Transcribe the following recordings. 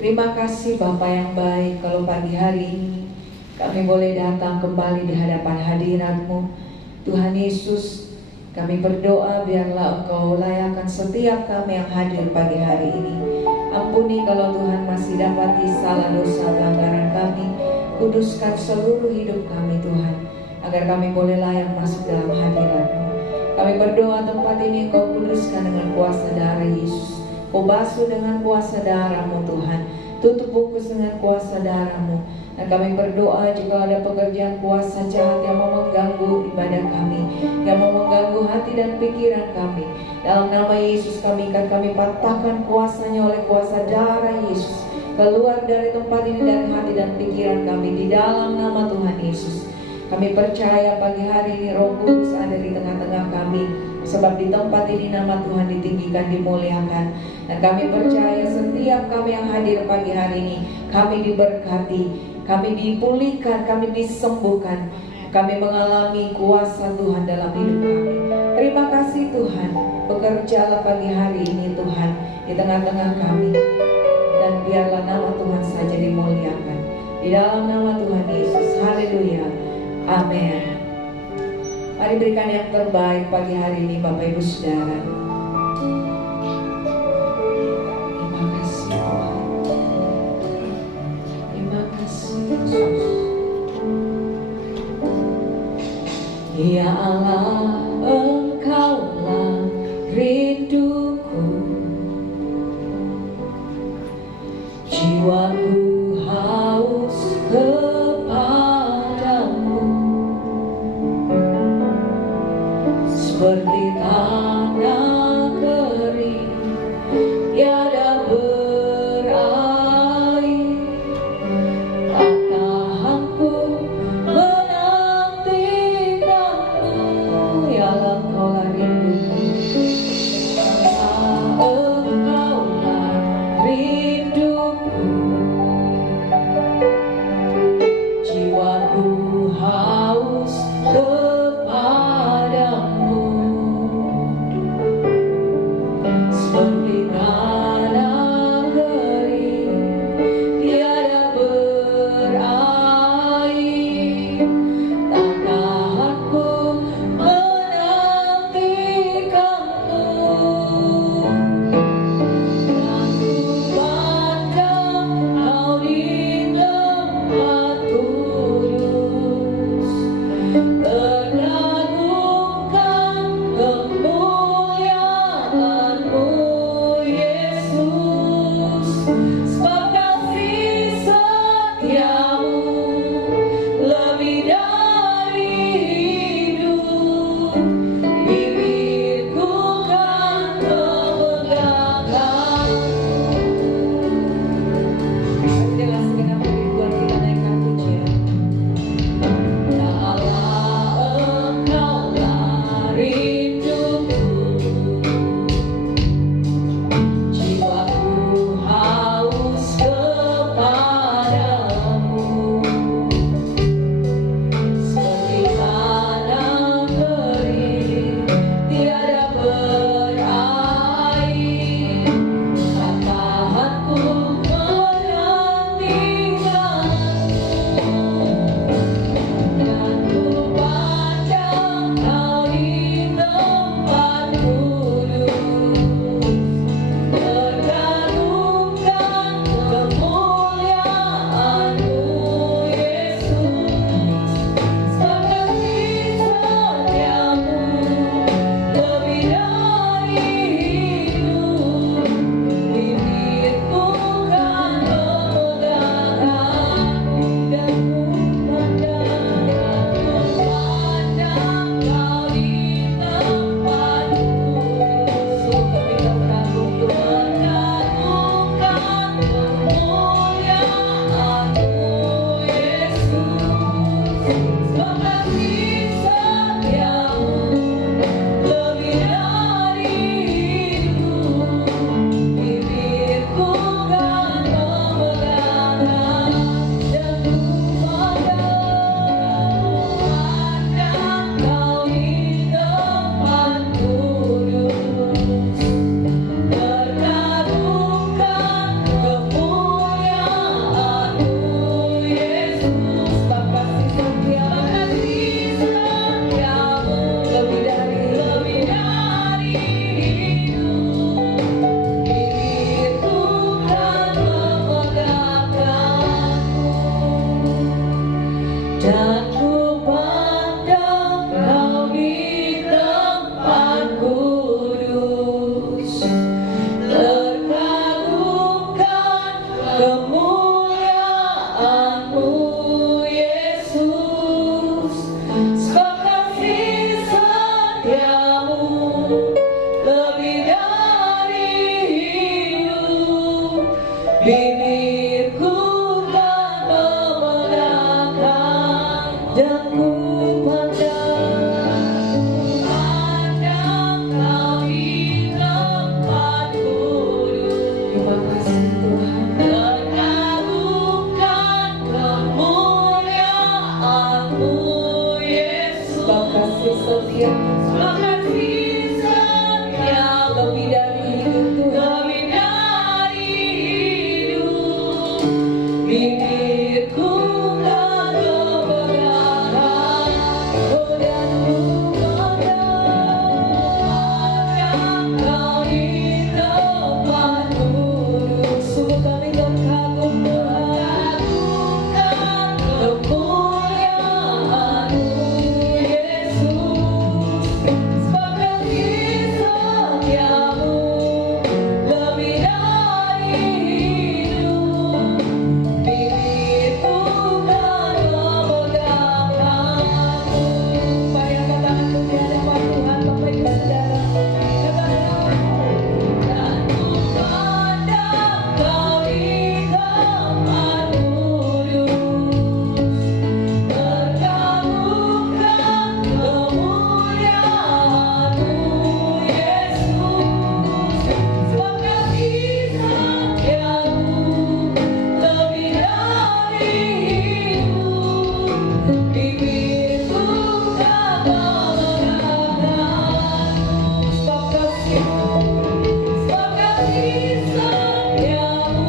Terima kasih Bapa yang baik, kalau pagi hari ini kami boleh datang kembali di hadapan hadirat-Mu. Tuhan Yesus, kami berdoa biarlah Engkau layakkan setiap kami yang hadir pagi hari ini. Ampuni kalau Tuhan masih dapati salah dosa pelanggaran kami. Kuduskan seluruh hidup kami Tuhan, agar kami boleh layak masuk dalam hadirat-Mu. Kami berdoa tempat ini Engkau kuduskan dengan kuasa darah Yesus. Kau basuh dengan kuasa darah-Mu Tuhan. Tutup bungkus dengan kuasa darah-Mu. Dan kami berdoa jika ada pekerjaan kuasa jahat yang mau mengganggu ibadah kami, yang mau mengganggu hati dan pikiran kami, dalam nama Yesus kami patahkan kuasanya oleh kuasa darah Yesus. Keluar dari tempat ini, dari hati dan pikiran kami, di dalam nama Tuhan Yesus. Kami percaya pagi hari ini Roh Kudus ada di tengah-tengah kami, sebab di tempat ini nama Tuhan ditinggikan, dimuliakan. Dan kami percaya setiap kami yang hadir pagi hari ini, kami diberkati, kami dipulihkan, kami disembuhkan, kami mengalami kuasa Tuhan dalam hidup kami. Terima kasih Tuhan, bekerjalah pagi hari ini Tuhan di tengah-tengah kami, dan biarlah nama Tuhan saja dimuliakan. Di dalam nama Tuhan Yesus, haleluya, amin. Mari berikan yang terbaik pagi hari ini Bapak Ibu Saudara. Terima kasih Tuhan. Terima kasih Yesus. Ya Allah, Engkaulah rinduku, jiwaku haus kepadamu, seperti tanah kering tiada berair. Tak tahan ku menantikanmu, ya Allah, Engkaulah rinduku. Engkaulah rinduku, dan ku pandang Kau di tempat kudus. Terima kasih Tuhan. Terkagumkan kemuliaan-Mu Yesus. Sebab kasih setia, sebab kasih setia lebih dari hidup Tuhan. Lebih dari hidup. Bibirku kan kebenaran, oh dan ku pandang Kau di tempat kudus. Sungguh kami terkagum Tuhan, kemuliaan-Mu Yesus. Sebab kasih setiamu lebih dari hidup. Bibirku kan memegang-Mu. Mari angkat tanganku di hadapan Tuhan, Bapak Ibu Saudara. Dan ku pandang Kau di tempat kudus. Terkagumkan kemuliaan-Mu Yesus. Sebab kasih setiamu lebih dari hidup. Bibirku kan memegang-Mu. Sebab kasih setiamu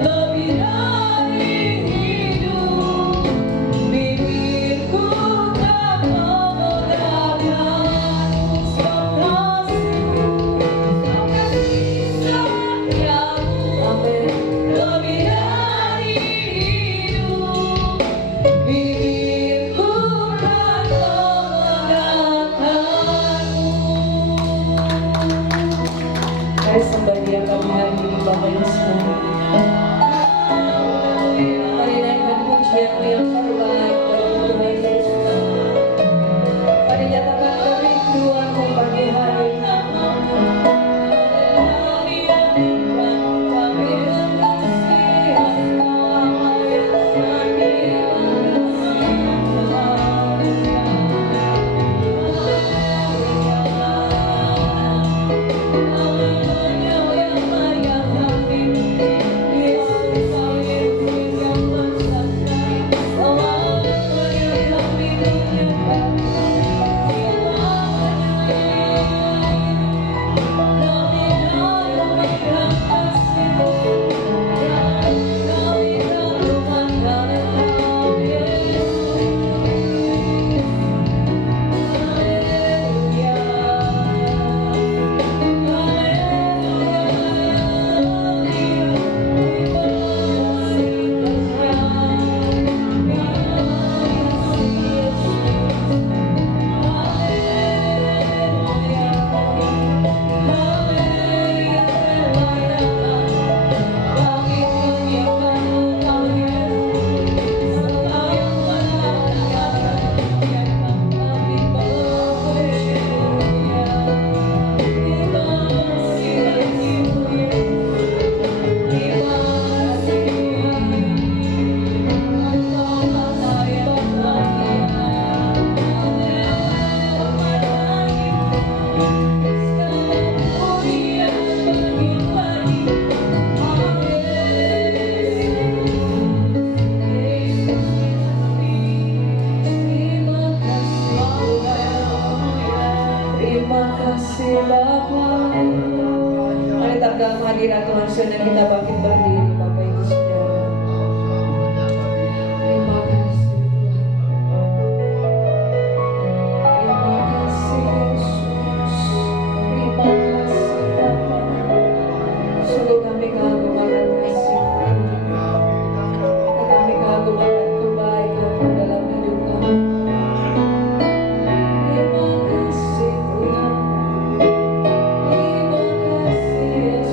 lebih dari hidup. Bibirku kan memegang-Mu. Sebab kasih setiamu lebih dari hidup. Bibirku kan memegang-Mu. Mari sembah Dia kami hari ini, Bapak Ibu Saudara. Mari naikkan pujian yang terbaik bagi Tuhan Yesus. Mari nyatakan kerinduanmu pagi hari ini. Terima kasih Bapa. Mari dalam hadirat Tuhan sedang kita bangkit berdiri, Bapak Ibu Saudara. Terima kasih Tuhan. Terima kasih Yesus. Terima kasih Bapa. Sungguh kami kagum akan kasih-Mu. Kami kagum akan kebaikan-Mu dalam hidup kami. Terima kasih Tuhan. Terima kasih Yesus.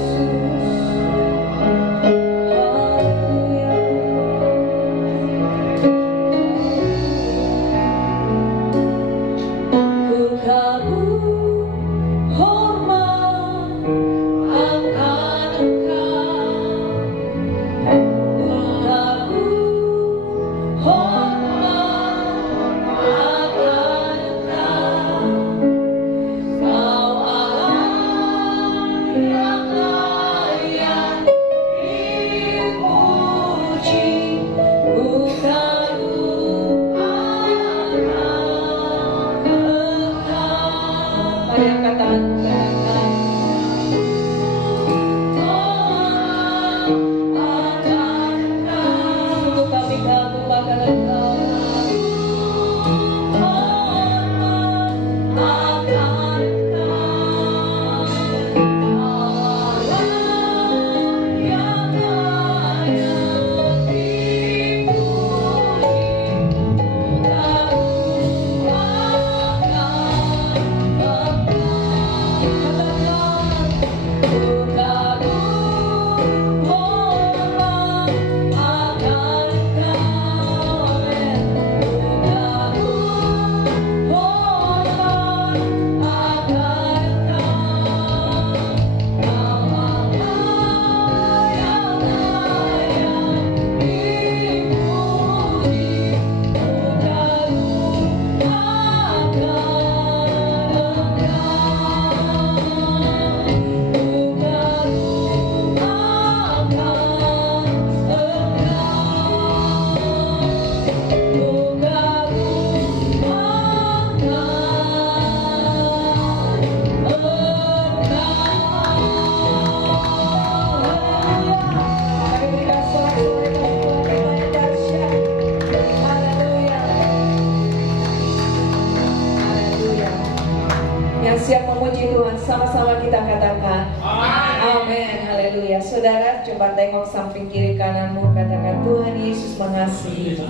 Tuhan. Sama-sama kita katakan amin. Haleluya. Saudara, coba tengok samping kiri kananmu, katakan Tuhan Yesus mengasihi.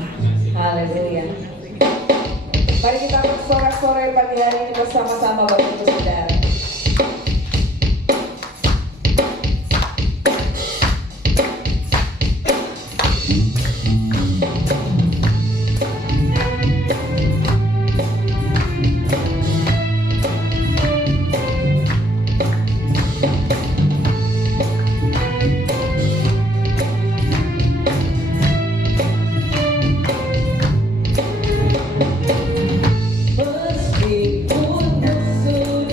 Haleluya. Mari kita bersorak-sorai pagi hari ini bersama-sama Bapak Ibu Saudara. Meskipun musuh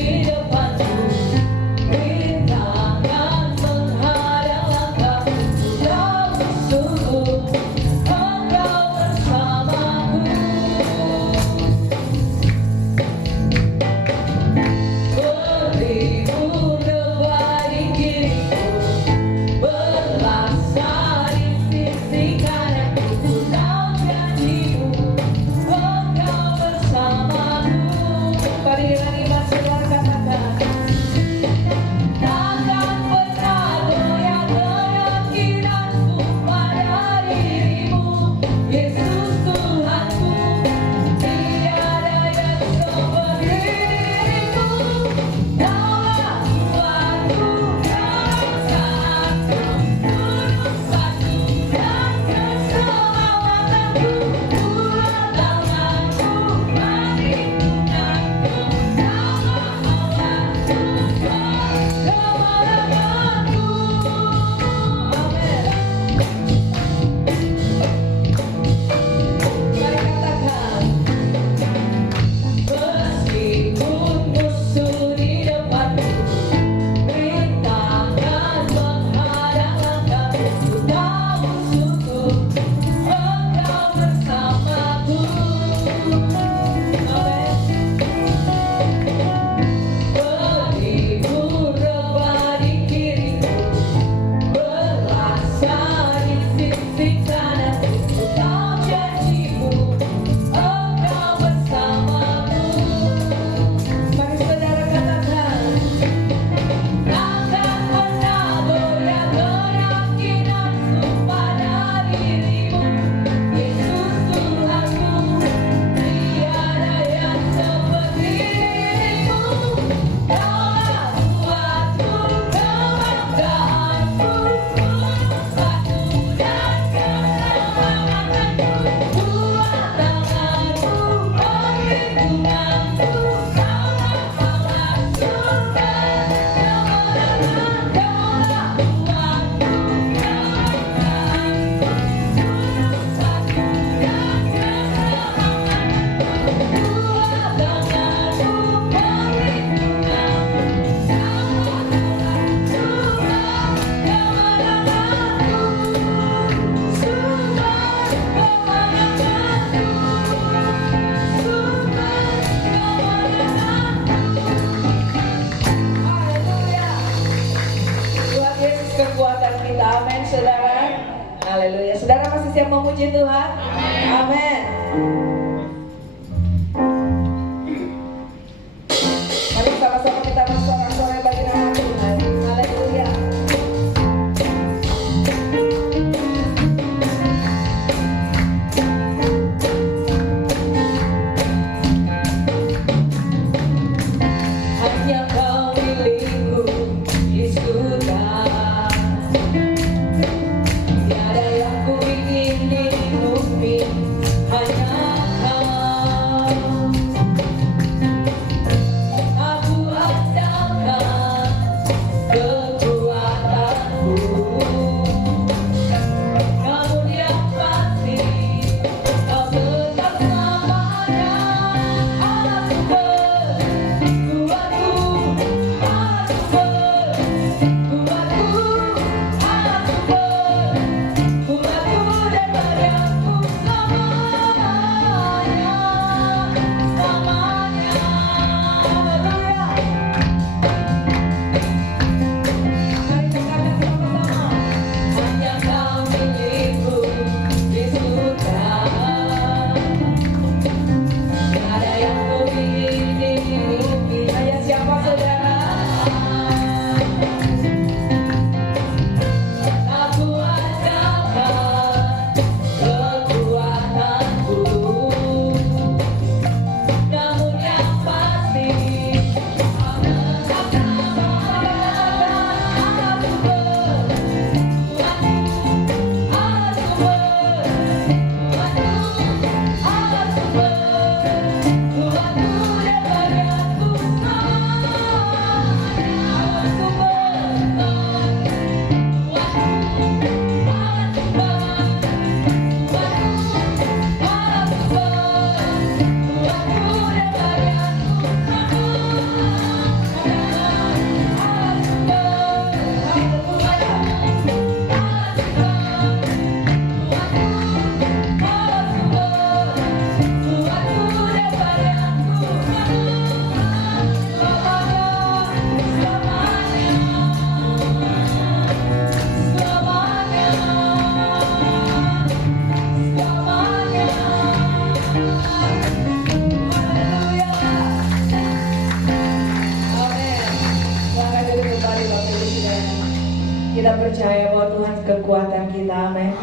Kita percaya bahwa Tuhan kekuatan kita, amin.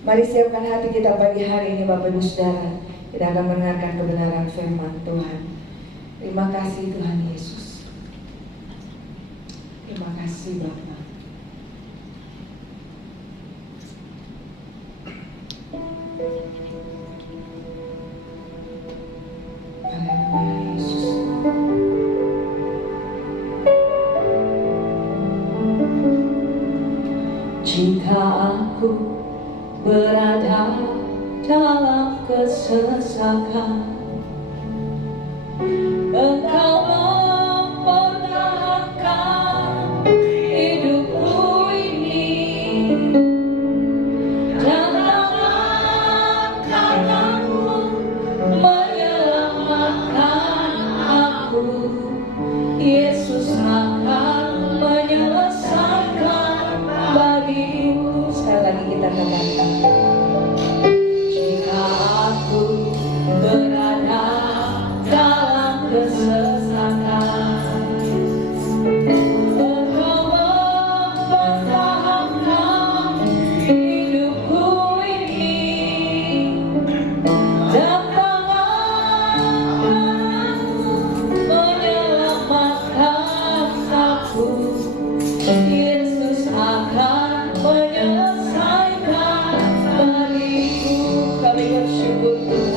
Mari siapkan hati kita pagi hari ini Bapak Ibu Saudara. Kita akan mendengarkan kebenaran firman Tuhan. Terima kasih Tuhan Yesus. Terima kasih Bapa. Haleluya Yesus. Jika aku berada dalam kesesakan, Engkau mempertahankan hidupku ini, dan tangan kananmu menyelamatkan aku. Yesus akan menyelesaikan bagiku. Sekali lagi kita katakan, jika aku berada dalam kesesakan, Engkau mempertahankan hidupku ini, dan tangan kananmu menyelamatkan aku. Yesus akan menyelesaikan bagiku. Kami bersyukur Tuhan.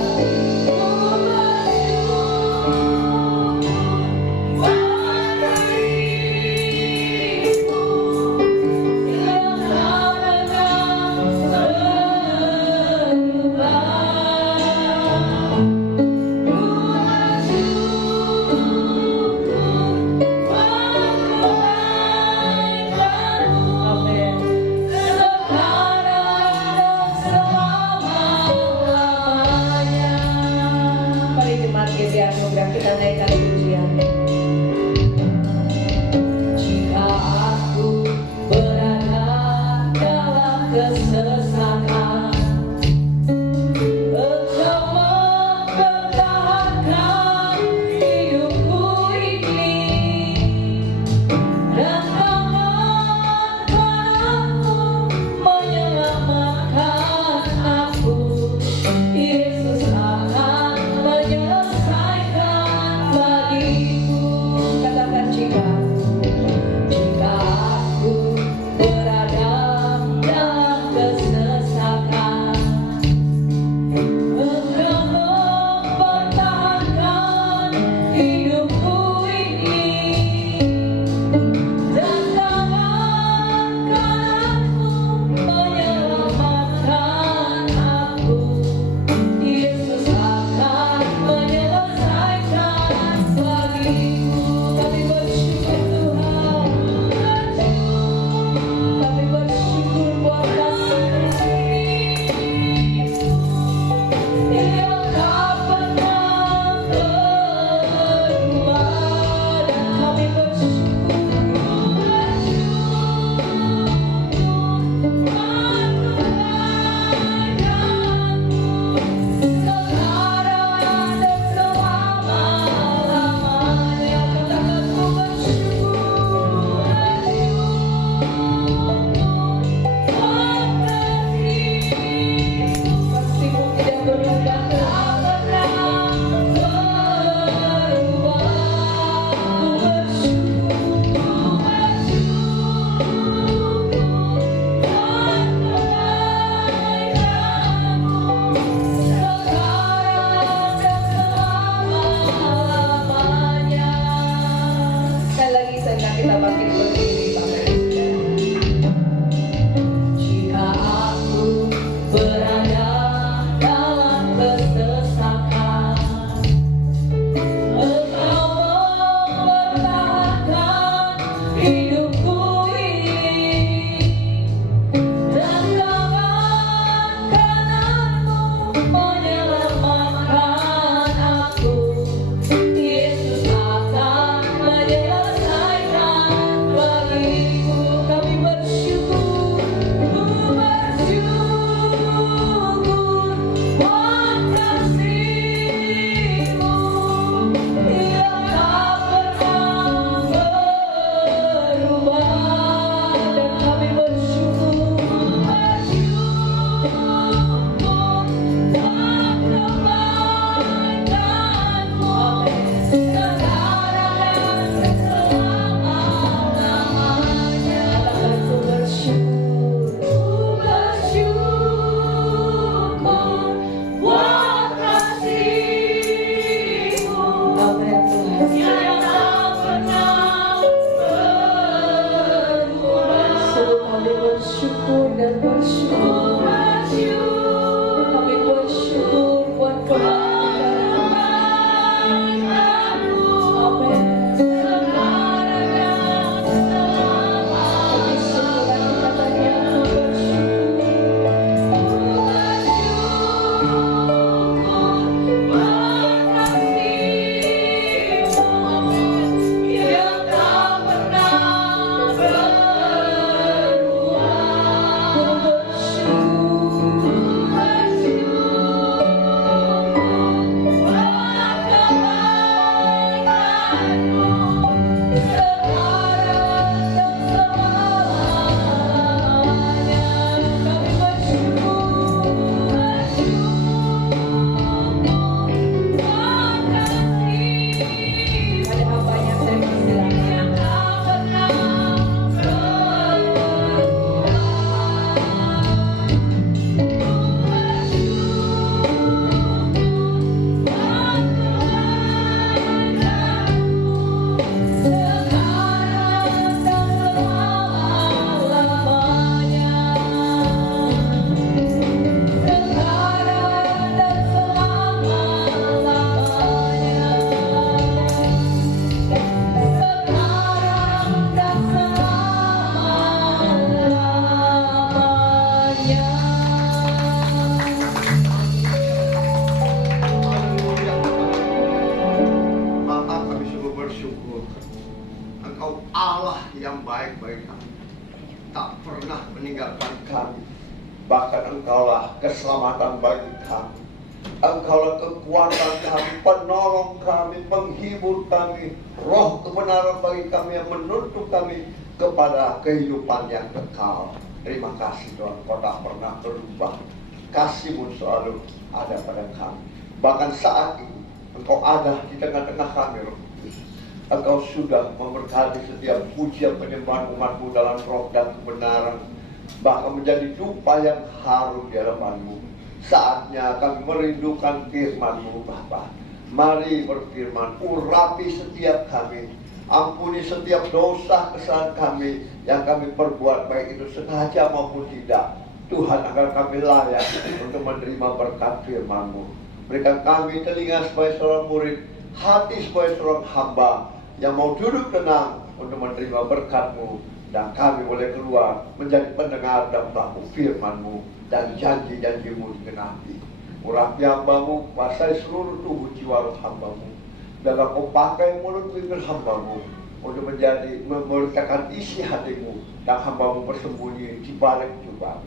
Kita naikkan pujian. Jika aku berada dalam kesesakan, Engkau mempertahankan hidupku ini, dan tangan kananmu menyelamatkan aku. Yesus akan menyelesaikan bagiku. Katakan jika aku berada dalam kesesakan, Engkau mempertahankan hidupku ini, dan tangan kananmu menyelamatkan aku. Yesus akan menyelesaikan bagiku. Kami bersyukur Tuhan. Kami bersyukur buat kasih-Mu yang tak pernah berubah, dan kami bersyukur sekarang dan selama-lamanya. Katakan ku bersyukur, kasih-Mu tidak berubah, tak pernah berubah. Ku bersyukur, sekarang dan selama-lamanya. Sekali lagi saya kita bangkit berdiri Bapak Ibu Saudara. Jika aku berada dalam kesesakan, bagi kami, tak pernah meninggalkan kami. Bahkan Engkaulah keselamatan bagi kami. Engkaulah kekuatan kami, penolong kami, penghibur kami, roh kebenaran bagi kami yang menuntut kami kepada kehidupan yang kekal. Terima kasih Tuhan, Kau tak pernah berubah. Kasih-Mu selalu ada pada kami. Bahkan saat ini Engkau ada di tengah-tengah kami, Roh Kudus. Engkau sudah memberkati setiap pujian penyembahan umat-Mu dalam roh dan kebenaran, bahkan menjadi dupa yang harum di hadapan-Mu. Saatnya kami merindukan firman-Mu, Bapa. Mari berfirman, urapi setiap kami, ampuni setiap dosa kesalahan kami yang kami perbuat, baik itu sengaja maupun tidak. Tuhan, agar kami layak untuk menerima berkat firman-Mu. Berikan kami telinga sebagai seorang murid, hati sebagai seorang hamba yang mau duduk tenang untuk menerima berkat-Mu, dan kami boleh keluar menjadi pendengar dan pelaku firman-Mu, dan janji-janji-Mu digenapi. Urapi hamba-Mu, kuasai seluruh tubuh jiwa hamba-Mu, dan Kau pakai mulut bibir hamba-Mu untuk menjadi memberitakan isi hati-Mu, dan hamba-Mu bersembunyi di balik jubah.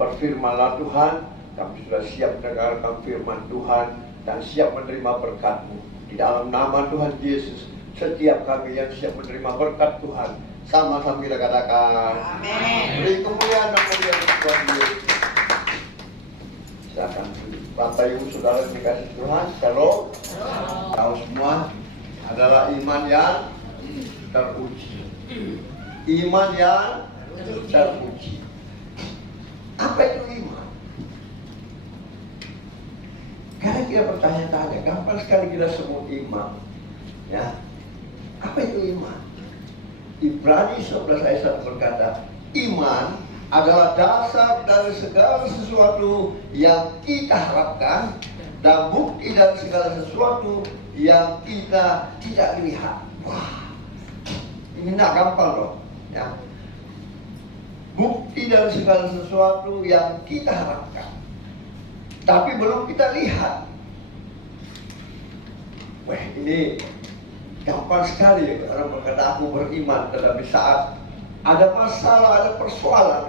Berfirmanlah Tuhan, kami sudah siap mendengarkan firman Tuhan dan siap menerima berkat-Mu. Di dalam nama Tuhan Yesus, setiap kami yang siap menerima berkat Tuhan, sama-sama kita katakan amin. Beri kemuliaan dan kemuliaan Tuhan Yesus. Silakan Bapak Ibu Saudara dikasih Tuhan, shalom. Tahu semua adalah iman yang teruji. Iman yang teruji. Apa itu iman? Kadang kita bertanya-tanya, gampang sekali kita sebut iman. Ya, apa itu iman? Ibrani 11 ayat 1 berkata, iman adalah dasar dari segala sesuatu yang kita harapkan dan bukti dari segala sesuatu yang kita tidak lihat. Wah, ini tidak gampang loh. Ya. Bukti dari segala sesuatu yang kita harapkan, tapi belum kita lihat. Wah, ini gampang sekali ya. Orang berkata aku beriman, tetapi saat ada masalah, ada persoalan,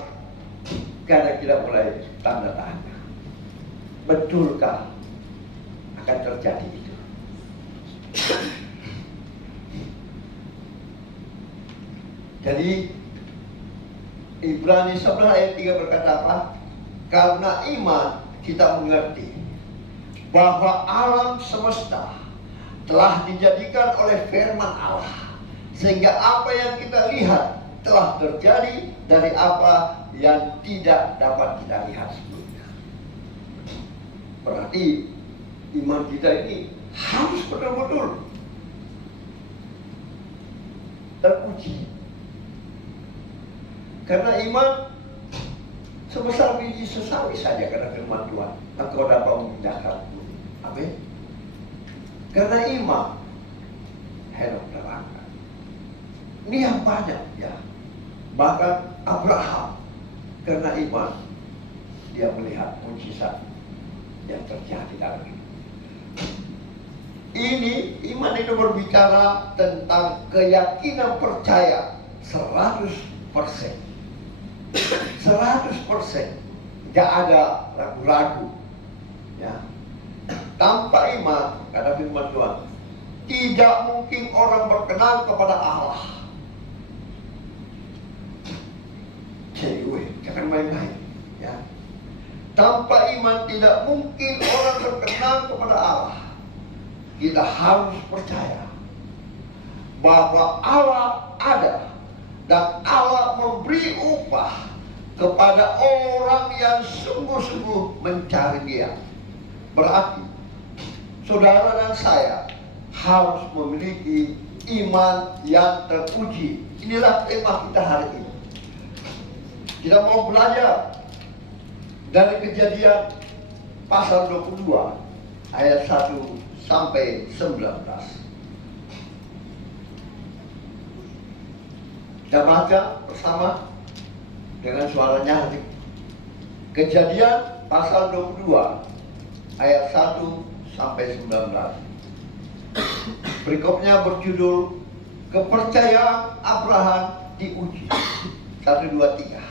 kadang kita mulai tanda tanya, betulkah akan terjadi itu? Jadi Ibrani 11 ayat 3 berkata apa? Karena iman kita mengerti bahwa alam semesta telah dijadikan oleh firman Allah, sehingga apa yang kita lihat telah terjadi dari apa yang tidak dapat kita lihat sebelumnya. Berarti iman kita ini harus betul-betul teruji. Karena iman sebesar biji sesawi saja karena firman Tuhan, engkau dapat memindahkan bumi. Amin. Karena iman hidup neraka. Ini yang banyak ya. Bahkan Abraham karena iman dia melihat mujizat yang terjadi dalam hidup. Ini iman itu berbicara tentang keyakinan percaya 100%. 100%, gak ada ragu-ragu. Ya. Tanpa iman, kata firman Tuhan, tidak mungkin orang berkenan kepada Allah. Jadi, jangan main-main. Ya. Tanpa iman tidak mungkin orang berkenan kepada Allah. Kita harus percaya bahwa Allah ada. Dan Allah memberi upah kepada orang yang sungguh-sungguh mencari Dia. Berarti saudara dan saya harus memiliki iman yang teruji. Inilah tema kita hari ini. Kita mau belajar dari Kejadian pasal 22 ayat 1 sampai 19. Kita baca bersama dengan suara nyaring. Kejadian pasal 22 ayat 1 sampai 19. Berikutnya berjudul kepercayaan Abraham diuji. 1, 2, 3.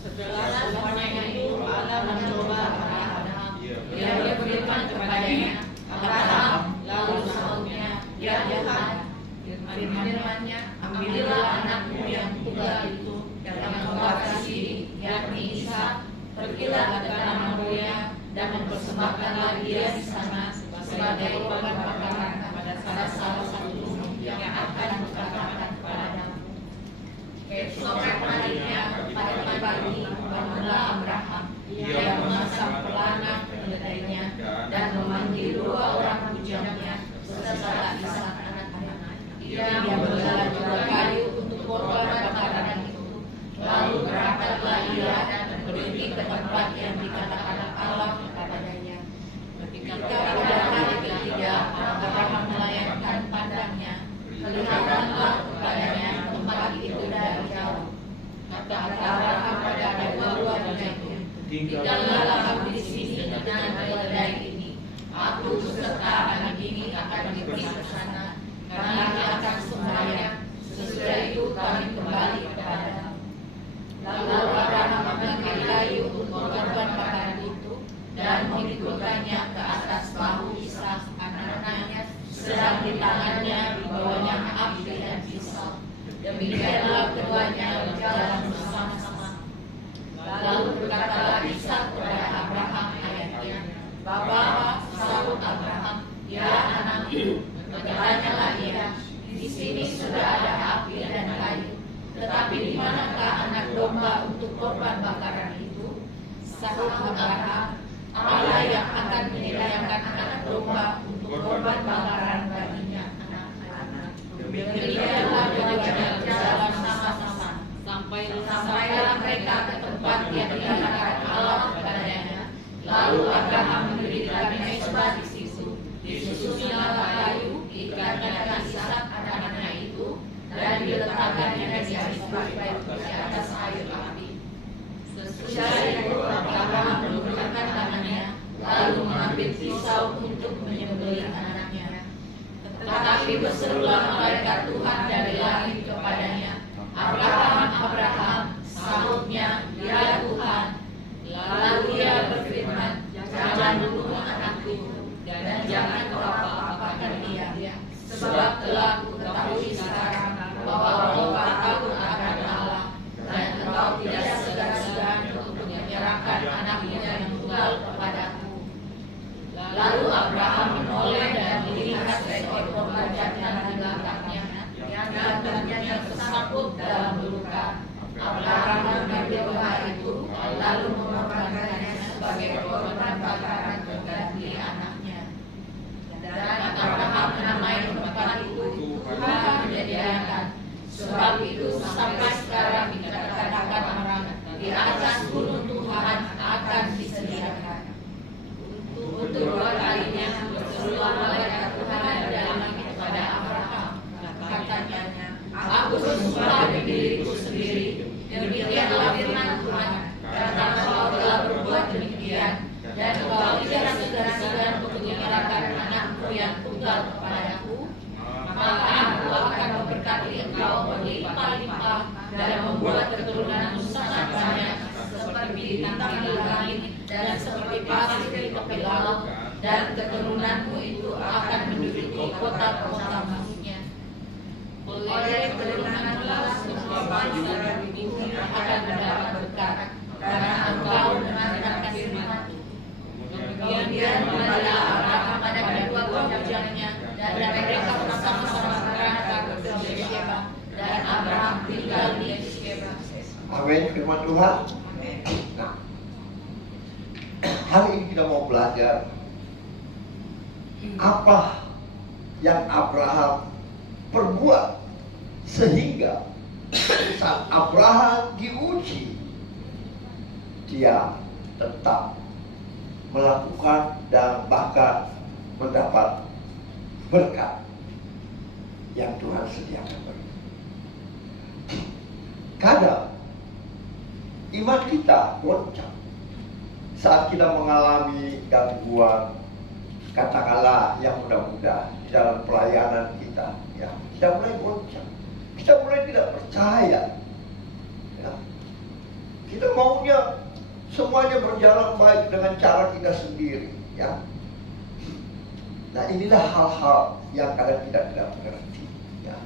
Setelah semuanya itu Allah mencoba Abraham. Dia berfirman kepadanya, Abraham, lalu sahutnya, ya Tuhan, firman-Nya, ambillah anakmu yang tunggal itu yang engkau kasihi, yakni Ishak, pergilah ke tanah Moria dan mempersembahkanlah dia di sana sebagai korban bakaran pada salah satu gunung yang akan kukatakan kepadamu. Keesokan harinya pada pagi bangunlah Abraham. Ia memasang pelana keledainya dan memanggil 2 orang bujangnya beserta Ishak anaknya. Ia membawa juga kayu untuk korban bakaran itu. Lalu berangkatlah ia dan pergi ke tempat yang dikatakan Allah kepadanya. Ketika pada hari ketiga Abraham melayangkan pandangnya, kelihatanlah kepadanya tempat itu dari jauh. Kata Abraham pada kedua-duanya itu, tinggallah kamu di sini dengan keledai ini. Aku beserta anak ini akan pergi ke sana, karena dia akan sembahyang. Sesudah itu kami kembali kepadamu. Lalu Abraham mengambil kayu untuk korban bakaran itu dan memikulkannya ke atas bahu Ishak anaknya, sedang di tangannya dibawanya api dan pisau. Demikianlah keduanya berjalan bersama-sama. Lalu berkatalah Ishak kepada Abraham ayahnya, Bapa, sahut Abraham, ya anakku. Bertanyalah ia, di sini sudah ada api dan kayu, tetapi di manakah anak domba untuk korban bakaran itu? Sahut Abraham, Allah yang akan menyediakan anak domba untuk korban bakaran baginya anak-anak. Demikianlah keduanya berjalan sama-sama sampailah mereka ke tempat yang dikatakan Allah kepadanya. Lalu Abraham mendirikan mezbah di situ. Disusunlah kayu, diikatkan Ishak anaknya itu, dan diletakkannya di atas air api. Sesudah itu Abraham menggunakan tangannya, lalu mengambil pisau untuk menyembelih anaknya. Tetapi berserulah malaikat Tuhan dari langit kepadanya, Abraham, Abraham, sahutnya, ya Tuhan. Lalu ia berfirman, jangan bunuh anakku, dan jangan kau apa-apakan dia, sebab telah kuketahui sekarang bahwa engkau takut akan Allah, dan engkau tidak segan-segan untuk menyerahkan anakmu yang tunggal kepadaku. Lalu Abraham menoleh dan melihat seekor domba jantan di belakangnya, dan ternyata tersangkut dalam luka. Abraham mengambil domba itu, lalu mengorbankannya sebagai korban bakaran pengganti anaknya. Dan Abraham menamai tempat itu Tuhan menyediakan. Sebab itu sampai sekarang dikatakan orang, di atas gunung Tuhan akan disediakan. Untuk 2 kalinya berserulah malaikat Tuhan dari langit kepada Abraham. Katanya, aku bersumpah di diriku sendiri, demikianlah firman Tuhan, karena kau telah berbuat demikian, dan kau tidak segan-segan untuk menyerahkan anakmu yang tunggal kepadaku, maka aku akan memberkati engkau berlimpah-limpah dan membuat keturunanmu sangat banyak, seperti bintang di langit dan seperti pasir di tepi laut, dan keturunanmu itu akan menduduki kota-kota musuhnya. Oleh keturunanlah semua bangsa di bumi akan mendapat berkat, karena engkau mendengarkan firman-Ku. Kemudian kembali Abraham pada kedua bujangnya, dan mereka bersama-sama berangkat ke Beersheba, dan Abraham tinggal di Beersheba. Amin, firman Tuhan. Nah, hari ini kita mau belajar apa yang Abraham perbuat sehingga saat Abraham diuji, dia tetap melakukan dan bahkan mendapat berkat yang Tuhan sediakan bagi. Kadang iman kita goncang saat kita mengalami gangguan, katakanlah yang mudah-mudah di dalam pelayanan kita, ya, kita mulai goncang. kita mulai tidak percaya. Ya. Kita maunya semuanya berjalan baik dengan cara kita sendiri. Ya. Nah, inilah hal-hal yang kadang kita tidak mengerti. Ya.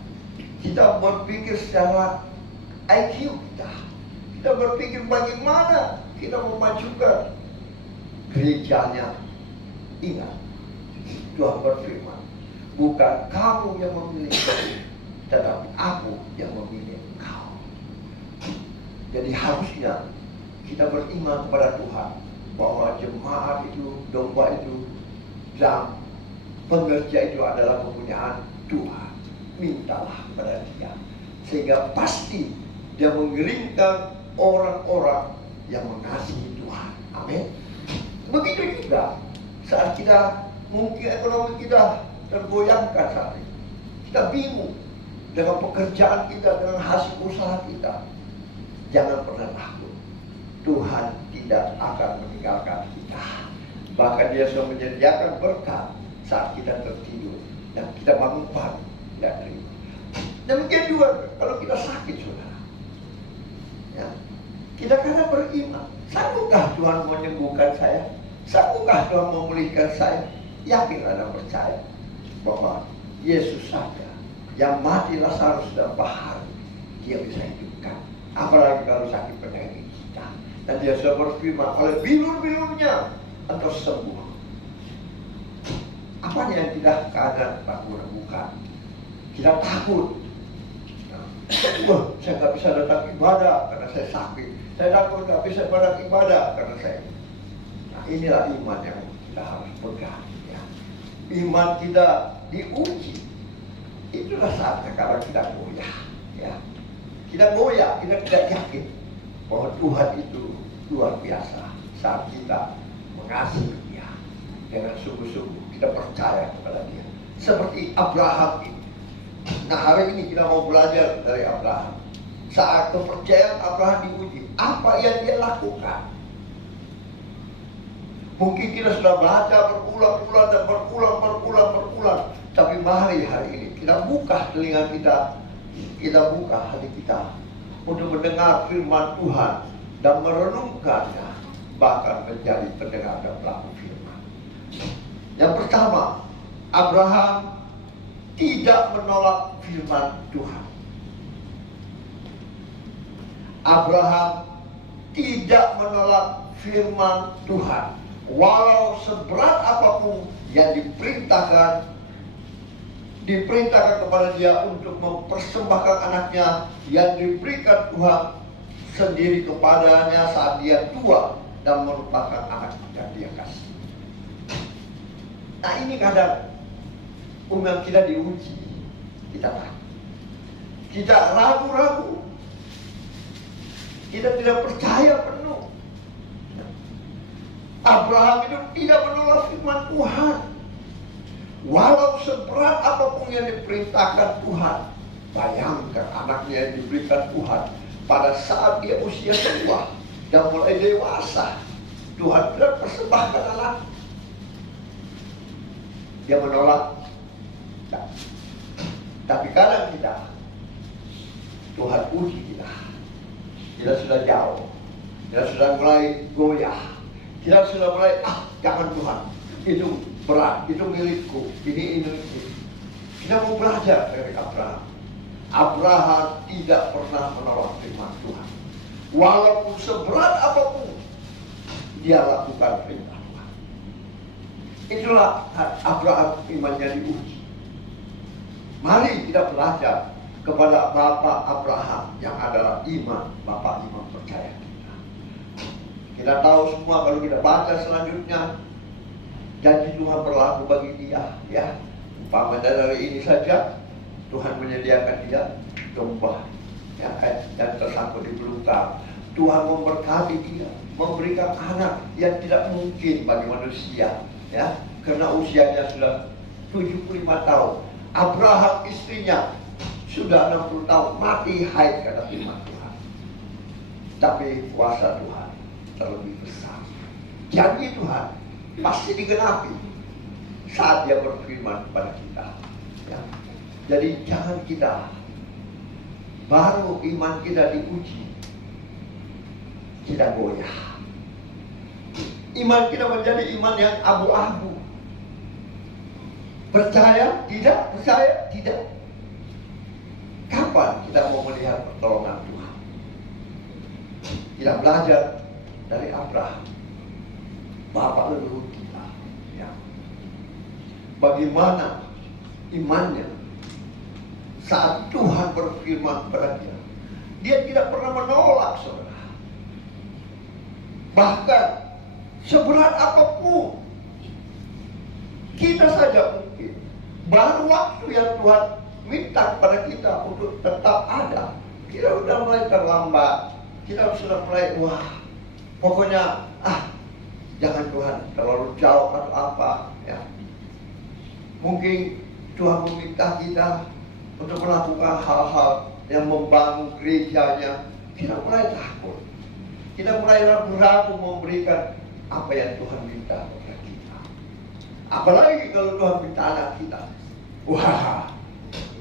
Kita berpikir secara IQ kita. Kita berpikir bagaimana kita memajukan gerejanya. Ingat, Tuhan berfirman, bukan kamu yang memilih aku, tetapi aku yang memilih engkau. Jadi harusnya kita beriman kepada Tuhan bahwa jemaat itu, domba itu, dan pengerja itu adalah kepunyaan Tuhan. Mintalah kepada Dia, sehingga pasti Dia mengeringkan orang-orang yang mengasihi Tuhan. Amin. Begitu juga saat kita mungkin ekonomi kita tergoyangkan saat ini, kita bingung dengan pekerjaan kita, dengan hasil usaha kita. Jangan pernah takut, Tuhan tidak akan meninggalkan kita. Bahkan Dia sudah menyediakan berkat saat kita tertidur dan kita bangun pagi tidak terima. Demikian juga kalau kita sakit, saudara. Ya, kita kadang beriman, sanggupkah Tuhan menyembuhkan saya? Sanggupkah Tuhan memulihkan saya? Yakinlah dan percaya bahwa Yesus saja yang mati Lazarus dan bahari, Dia bisa hidupkan. Apalagi kalau sakit penyakit kita. Dan Dia sudah berfirman, oleh bilur-bilurnya engkau sembuh. Apa yang tidak keadaan takut bukan? Kita takut. Wah, saya nggak bisa datang ibadah karena saya sakit. Saya takut nggak bisa datang ibadah karena saya. Nah, inilah iman yang kita harus pegang. Ya. Iman kita diuji. Itulah saatnya kalau kita goyah. Ya. Kita goyah, kita tidak yakin bahwa Tuhan itu luar biasa saat kita mengasihi Dia dengan sungguh-sungguh. Kita percaya kepada Dia. Seperti Abraham ini. Nah, hari ini kita mau belajar dari Abraham. Saat kepercayaan Abraham diuji, apa yang dia lakukan? Mungkin kita sudah baca berulang-ulang dan berulang. Tapi mari hari ini kita buka telinga kita buka hati kita untuk mendengar firman Tuhan dan merenungkannya, bahkan menjadi pendengar dan pelaku firman. Yang pertama, Abraham tidak menolak firman Tuhan. Abraham tidak menolak firman Tuhan. Walau seberat apapun yang diperintahkan kepada dia untuk mempersembahkan anaknya yang diberikan Tuhan sendiri kepadanya saat dia tua dan merupakan anak yang dia kasih. Nah, ini kadang umat kita diuji, kita takut, kita ragu-ragu, kita tidak percaya penuh. Abraham itu tidak menolak firman Tuhan, walau seberat apapun yang diperintahkan Tuhan. Bayangkan anaknya yang diberikan Tuhan pada saat dia usia tua dan mulai dewasa, Tuhan tidak persembahkan anak. Dia menolak. Tapi kadang Tuhan uji kita sudah jauh, kita sudah mulai goyah, kita sudah mulai jangan Tuhan, itu berat, itu milikku, ini. Kita mau belajar dari Abraham. Abraham tidak pernah menolak firman Tuhan, walaupun seberat apapun dia lakukan perintah Tuhan. Itulah Abraham imannya diuji. Mari kita belajar kepada Bapak Abraham yang adalah Bapak iman percaya kita. Kita tahu semua kalau kita baca selanjutnya, janji Tuhan berlaku bagi dia. Ya, umpamanya dari ini saja, Tuhan menyediakan dia domba, ya, dan tersangkut di belukar. Tuhan memberkati dia, memberikan anak yang tidak mungkin bagi manusia, ya, karena usianya sudah 75 tahun. Abraham istrinya sudah 60 tahun mati haid karena firman Tuhan. Tapi kuasa Tuhan terlebih besar. Janji Tuhan pasti digenapi saat Dia berfirman kepada kita. Ya. Jadi jangan kita baru iman kita diuji. Kita goyah. Iman kita menjadi iman yang abu-abu. Percaya? Tidak. Percaya? Tidak. Kapan kita mau melihat pertolongan Tuhan? Kita belajar dari Abraham, bapak leluhur kita, ya. Bagaimana imannya saat Tuhan berfirman kepada dia. Dia tidak pernah menolak, saudara. Bahkan seberat apapun kita saja mungkin baru waktu yang Tuhan minta kepada kita untuk tetap ada, kita sudah mulai terlambat. Kita sudah mulai, wah, pokoknya jangan Tuhan terlalu jauh atau apa, ya. Mungkin Tuhan meminta kita untuk melakukan hal-hal yang membangun gerejanya. Kita mulai takut. Kita mulai ragu-ragu memberikan apa yang Tuhan minta kepada kita. Apalagi kalau Tuhan minta anak kita. Wah,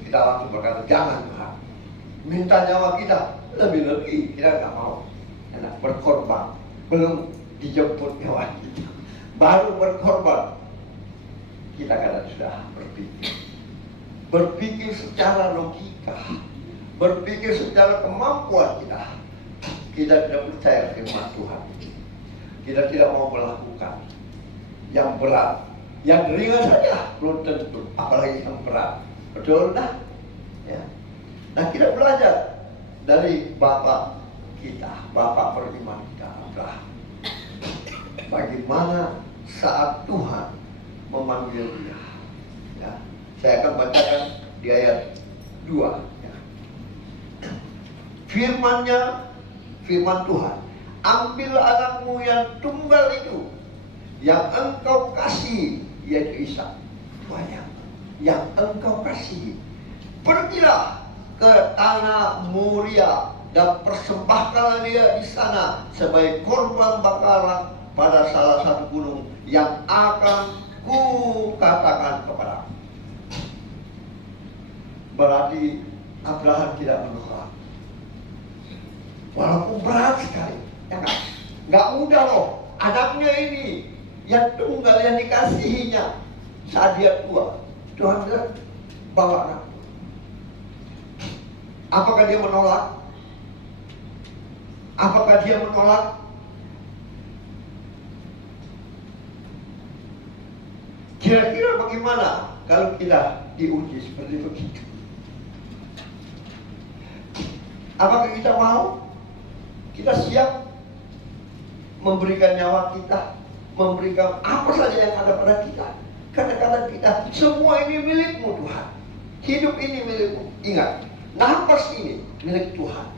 kita langsung berkata, jangan Tuhan. Minta nyawa kita, lebih-lebih kita nggak mau. Anak berkorban, belum dijemput nyawa kita, baru berkorban. Kita kadang sudah berpikir secara logika, berpikir secara kemampuan kita. Kita tidak percaya firman Tuhan. Kita tidak mau melakukan yang berat, yang ringan saja belum tentu, apalagi yang berat. Betul dah, ya. Nah, kita belajar dari bapak kita, bapak beriman kita, Abraham. Bagaimana saat Tuhan memanggil dia, ya. Saya akan bacakan di ayat 2, ya. Firman Tuhan, ambil anakmu yang tunggal itu, yang engkau kasih, yaitu Ishak. Banyak yang engkau kasih. Pergilah ke tanah Moria dan persembahkanlah dia di sana sebagai korban bakaran pada salah satu gunung yang akan ku katakan kepadamu. Berarti Abraham tidak menolak, walaupun berat sekali, ya kan? Nggak mudah loh. Anaknya ini yang tunggal yang dikasihinya saat dia tua, Tuhan bilang bawa anak. Apakah dia menolak? Apakah dia menolak? Kira-kira bagaimana kalau kita diuji seperti begitu? Apakah kita mau? Kita siap memberikan nyawa kita, memberikan apa saja yang ada pada kita. Kadang-kadang kita, semua ini milikmu Tuhan. Hidup ini milikmu. Ingat, nafas ini milik Tuhan.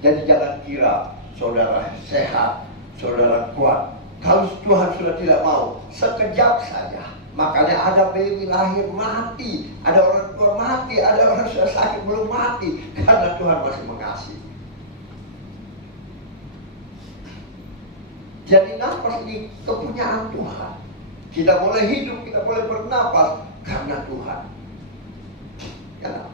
Jadi jangan kira saudara sehat, saudara kuat. Kalau Tuhan sudah tidak mau, sekejap saja. Makanya ada bayi lahir mati, ada orang tua mati, ada orang sudah sakit belum mati, karena Tuhan masih mengasihi. Jadi nafas ini kepunyaan Tuhan. Kita boleh hidup, kita boleh bernapas karena Tuhan. Ya,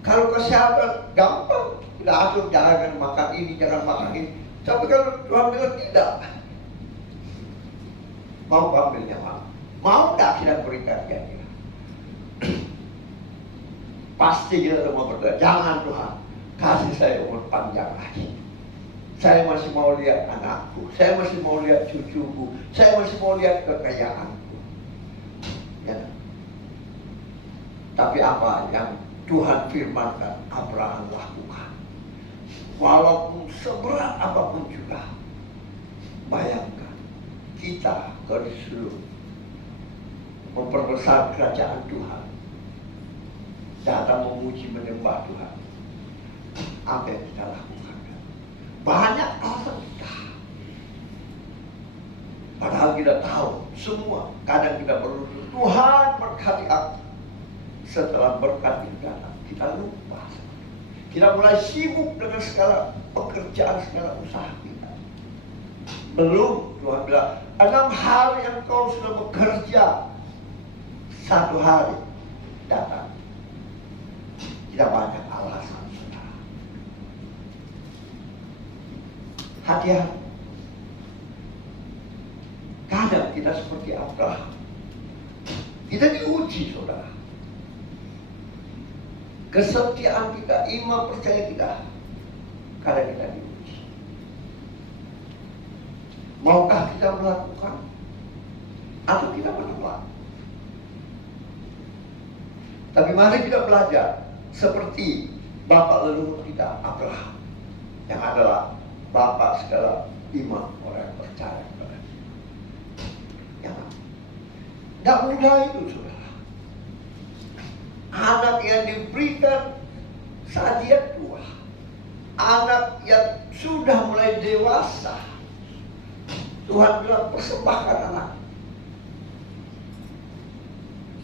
kalau kesehatan gampang, kita atur jangan makan ini, jangan makan ini. Tapi kalau Tuhan bilang tidak, mau ambil nyawa, mau tak kita berikan dia? Pasti kita semua berdoa, jangan Tuhan, kasih saya umur panjang lagi. Saya masih mau lihat anakku, saya masih mau lihat cucuku, saya masih mau lihat kekayaanku. Ya. Tapi apa yang Tuhan firmankan Abraham lakukan, walaupun seberat apapun juga. Bayangkan kita disuruh memperbesar kerajaan Tuhan, datang memuji menyembah Tuhan. Apa yang kita lakukan? Banyak alasan kita. Padahal kita tahu semua. Kadang kita berdoa, Tuhan berkati aku. Setelah berkat itu datang, kita lupa. Kita mulai sibuk dengan segala pekerjaan, segala usaha kita. Belum Tuhan bilang, 6 hari yang kau sudah bekerja, 1 hari datang. Tidak banyak alasan, saudara. Hati-hati. Kadang kita seperti Abraham. Kita diuji, saudara. Kesetiaan kita, iman percaya kita, kadang kita diuji. Maukah kita melakukan atau kita menolak? Tapi mari kita belajar seperti bapak leluhur kita, Abraham, yang adalah bapak segala iman, orang yang percaya kepada Dia. Yang tidak mudah itu, saudara. Anak yang diberikan saat dia tua, anak yang sudah mulai dewasa, Tuhan bilang persembahkan anak.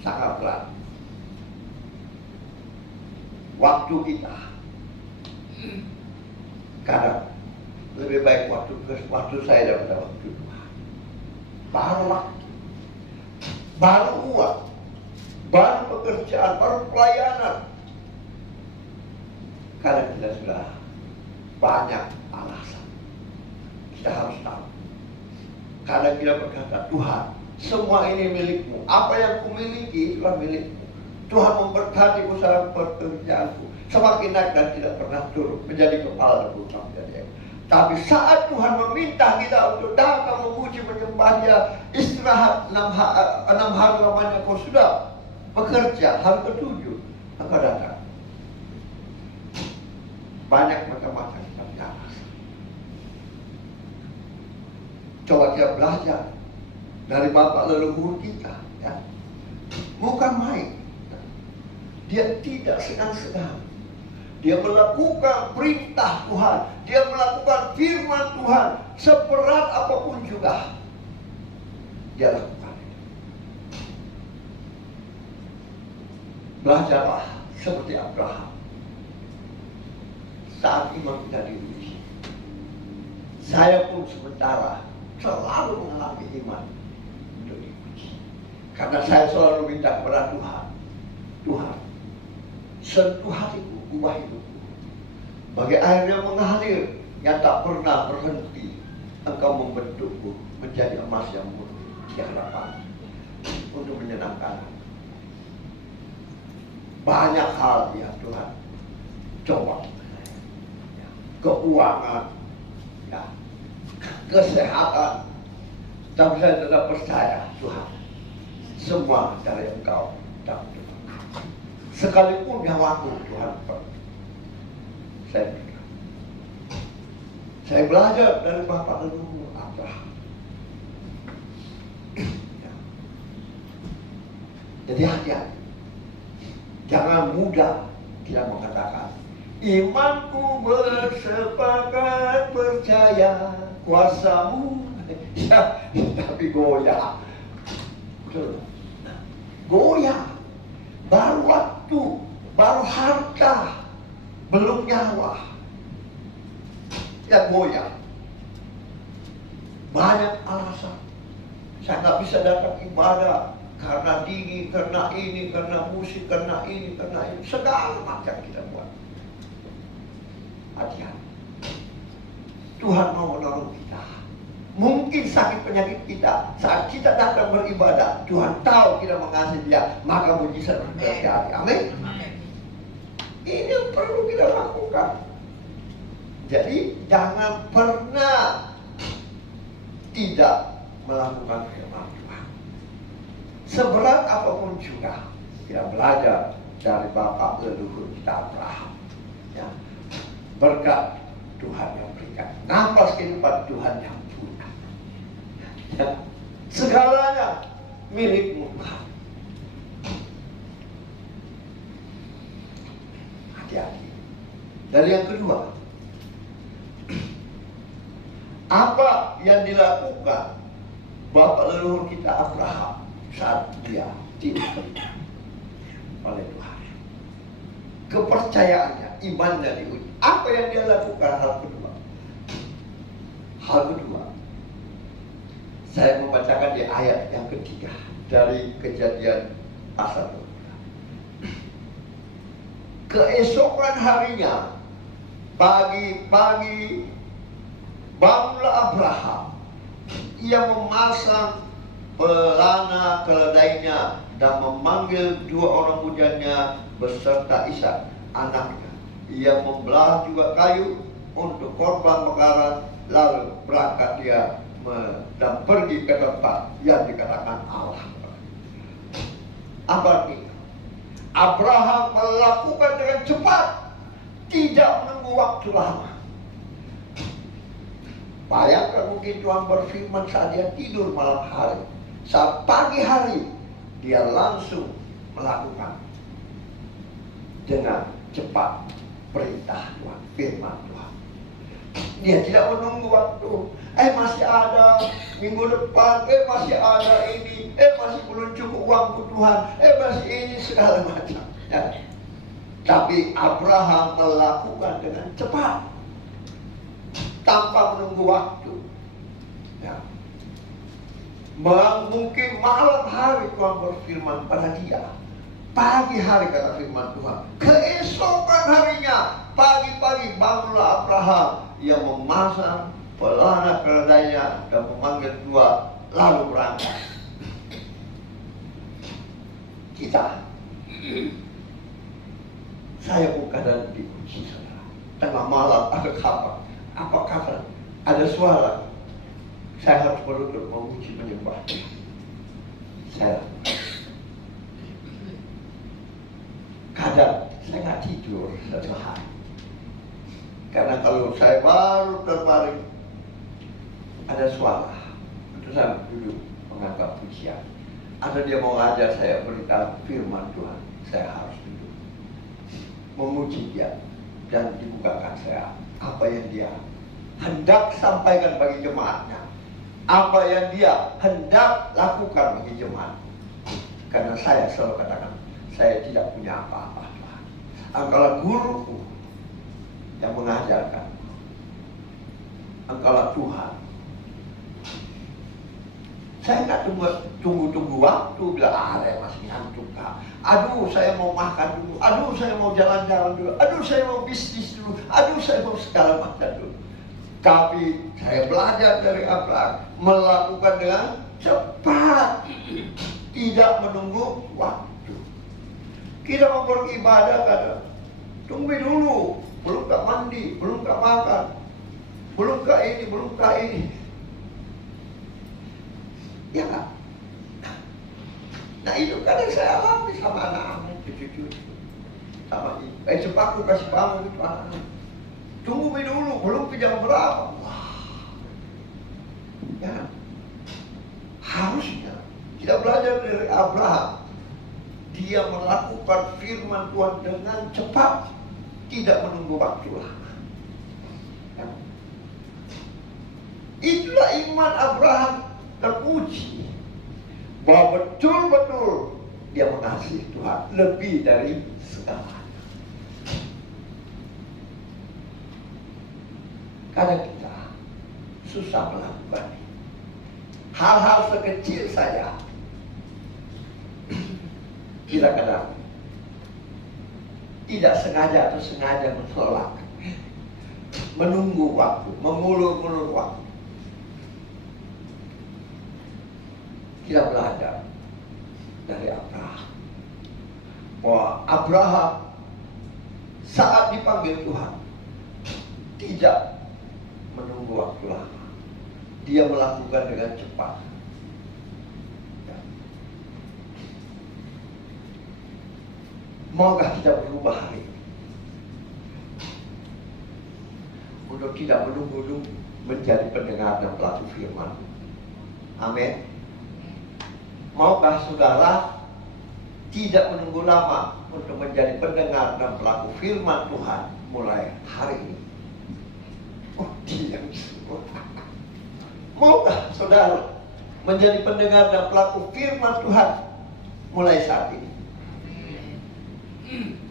Sangat berat. Waktu kita kadang lebih baik waktu saya daripada waktu Tuhan. Baru waktu, baru uang, baru pekerjaan, baru pelayanan. Kadang kita sudah banyak alasan. Kita harus tahu. Kadang kita berkata, Tuhan, semua ini milikmu. Apa yang kumiliki itulah milikmu. Tuhan memberkati usaha pekerjaanku. Semakin naik dan tidak pernah turun. Menjadi kepala dan bukan menjadi ekor. Tapi saat Tuhan meminta kita untuk datang memuji menyembah Dia, istirahat 6 hari lamanya kau sudah bekerja, hari ke-7 engkau datang. Banyak macam-macam tapi atas. Coba kita belajar dari bapak leluhur kita, ya. Bukan main. Dia tidak segan-segan. Dia melakukan perintah Tuhan. Dia melakukan firman Tuhan. Seberat apapun juga dia lakukan. Belajarlah seperti Abraham. Saat iman kita diuji. Saya pun sementara selalu mengalami iman untuk diuji. Karena saya selalu minta kepada Tuhan. Tuhan, sentuh hatiku, ubah hidupku. Bagai air yang mengalir, yang tak pernah berhenti, Engkau membentukku menjadi emas yang murni di hadapan untuk menyenangkan. Banyak hal ya Tuhan, coba ya, keuangan, ya, kesehatan, tapi saya tetap percaya Tuhan, semua dari Engkau dan Tuhan. Sekalipun nyawaku Tuhan, saya belajar dari bapak leluhur Abraham. Ya. Jadi hati-hati. Jangan mudah kita mengatakan imanku bersepakat percaya kuasamu, ya, tapi goyah. Betul. Goyah. Baru waktu, baru harta, belum nyawa. Ya goyah. Banyak alasan. Saya nggak bisa datang ibadah karena dingin, karena ini, karena musik, karena ini, karena ini. Segala macam kita buat. Hati-hati. Tuhan mau menolong kita. Mungkin sakit penyakit kita, saat kita datang beribadah, Tuhan tahu kita mengasihi Dia, maka mujizat terjadi. Amin. Ini yang perlu kita lakukan. Jadi jangan pernah tidak melakukan firman Tuhan. Seberat apapun juga kita belajar dari bapak leluhur kita Abraham. Ya. Berkat Tuhan yang berikan, nafas kehidupan Tuhan yang punya. Ya. Segalanya milikmu Tuhan. Hati-hati. Dan yang kedua, apa yang dilakukan bapak leluhur kita Abraham saat dia diuji oleh Tuhan? Kepercayaannya, imannya diuji. Apa yang dia lakukan? Hal kedua, saya membacakan di ayat yang ketiga dari Kejadian pasal 2. Keesokan harinya, pagi-pagi, bangunlah Abraham. Ia memasang pelana keledainya dan memanggil 2 orang mudanya beserta Ishak anaknya. Ia membelah juga kayu untuk korban bakaran, lalu berangkat dia dan pergi ke tempat yang dikatakan Allah. Apa artinya? Abraham melakukan dengan cepat, tidak menunggu waktu lama. Bayangkan mungkin Tuhan berfirman saat dia tidur malam hari, saat pagi hari dia langsung melakukan dengan cepat perintah Tuhan, firman Tuhan. Dia tidak menunggu waktu. Masih ada minggu depan, masih ada ini, masih belum cukup uangku Tuhan, masih ini segala macam. Ya. Tapi Abraham melakukan dengan cepat, tanpa menunggu waktu. Ya. Mungkin malam hari Tuhan berfirman pada dia. Pagi hari kata firman Tuhan. Keesokan harinya, pagi-pagi bangunlah Abraham. Ia memasang pelana keledainya dan memanggil 2, lalu berangkat. Saya pun kadang diuji, saudara. Tengah malam ada kabar. Apa kata? Ada suara. Saya harus berlutut memuji menyembah. Saya kadang saya nggak tidur satu hari. Karena kalau saya baru terbaring, ada suara. Terus saya duduk mengangkat pujian. Ada dia mau ngajar saya berita firman Tuhan. Saya harus duduk memuji dia dan dibukakan saya apa yang dia hendak sampaikan bagi jemaatnya, apa yang dia hendak lakukan bagi jemaat. Karena saya selalu katakan, saya tidak punya apa-apa. Engkaulah guruku yang mengajarkan. Engkaulah Tuhan. Saya nggak tunggu waktu bila saya masih ngantuk, Kak. Aduh, saya mau makan dulu. Aduh, saya mau jalan-jalan dulu. Aduh, saya mau bisnis dulu. Aduh, saya mau segala macam dulu. Tapi saya belajar dari Abraham melakukan dengan cepat, tidak menunggu waktu. Kita mau beribadah kadang tunggu dulu, belum tak mandi, belum tak makan, belum tak ini, belum tak ini. Ya kan? Nah itu kadang saya alami sama anak-anak, cucu-cucu, sama ibu. Cepat aku kasih bangun itu anak-anak. Tunggu dulu, belum ke jam berapa? Wah, ya kan? Harusnya kita belajar dari Abraham. Dia melakukan firman Tuhan dengan cepat, tidak menunggu waktu lama. Ya. Itulah iman Abraham terpuji, bahwa betul-betul dia mengasihi Tuhan lebih dari segalanya. Kadang kita susah melakukan hal-hal sekecil saja. Kita kadang tidak sengaja atau sengaja menolak, menunggu waktu, mengulur-ulur waktu. Kita belajar dari Abraham, bahwa Abraham saat dipanggil Tuhan tidak menunggu waktu lama. Dia melakukan dengan cepat. Ya. Maukah kita berubah hari ini untuk tidak menunggu menjadi pendengar dan pelaku firman? Amin. Maukah saudara tidak menunggu lama untuk menjadi pendengar dan pelaku firman Tuhan mulai hari ini? Oh, diam semua. Maukah saudara menjadi pendengar dan pelaku firman Tuhan mulai saat ini?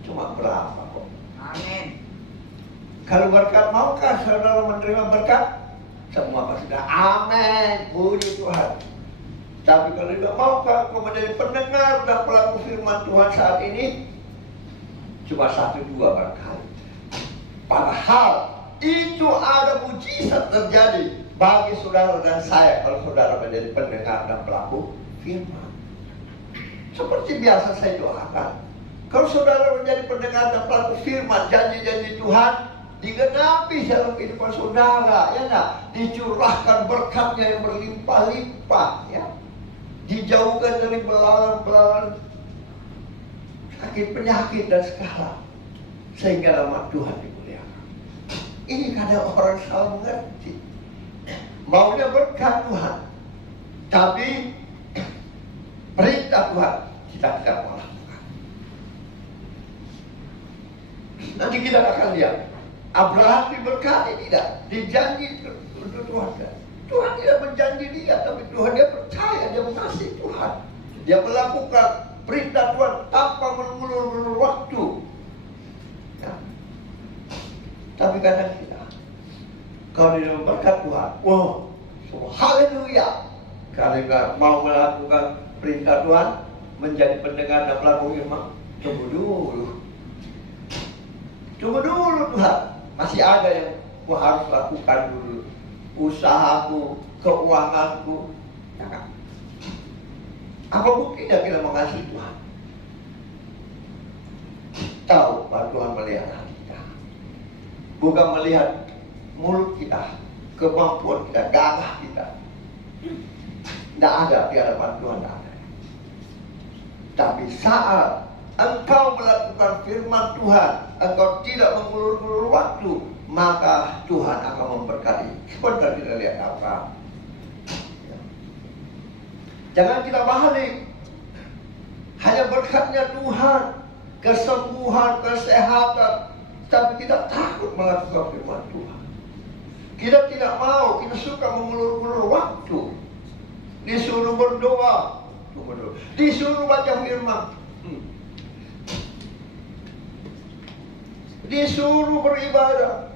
Cuma berapa kok? Amin. Kalau berkat, maukah saudara menerima berkat? Semua pasti sudah amin, puji Tuhan. Tapi kalau tidak, maukah kau menjadi pendengar dan pelaku firman Tuhan saat ini? cuma 1-2 barangkali. Padahal itu ada mujizat terjadi bagi saudara dan saya kalau saudara menjadi pendengar dan pelaku firman. Seperti biasa saya doakan, kalau saudara menjadi pendengar dan pelaku firman, janji-janji Tuhan digenapi dalam kehidupan saudara, ya enggak? Dicurahkan berkatnya yang berlimpah-limpah, ya. Dijauhkan dari belalang-belalang sakit penyakit dan segala, sehingga nama Tuhan dimuliakan. Ini kadang orang salah mengerti. Maunya berkat Tuhan, tapi perintah Tuhan kita tidak melakukan. Nanti kita akan lihat Abraham diberkati tidak, dijanji untuk Tuhan. Tuhan tidak menjanji dia, tapi Tuhan dia percaya, dia mengasihi Tuhan. Dia melakukan perintah Tuhan tanpa mengulur-ulur waktu. Ya. Tapi kadang kita, kalau dia berkat Tuhan, wow, haleluya. Kalau nggak mau melakukan perintah Tuhan, menjadi pendengar dan pelaku firman, tunggu dulu Tuhan. Masih ada yang aku harus lakukan dulu. Usahaku, keuanganku, ya kan? Apa buktinya kita mengasihi Tuhan? Tahu bahwa Tuhan melihat hati kita, bukan melihat mulut kita, kemampuan kita, gagah kita. Tidak ada di hadapan Tuhan, tidak ada. Tapi saat engkau melakukan firman Tuhan, engkau tidak mengulur-ulur waktu, maka Tuhan akan memberkati. Sebentar kita lihat apa. Jangan kita balik. Hanya berkatnya Tuhan, kesembuhan, kesehatan, tapi kita takut melakukan firman Tuhan. Kita tidak mau, kita suka mengulur-ulur waktu. Disuruh berdoa, disuruh baca firman, disuruh beribadah,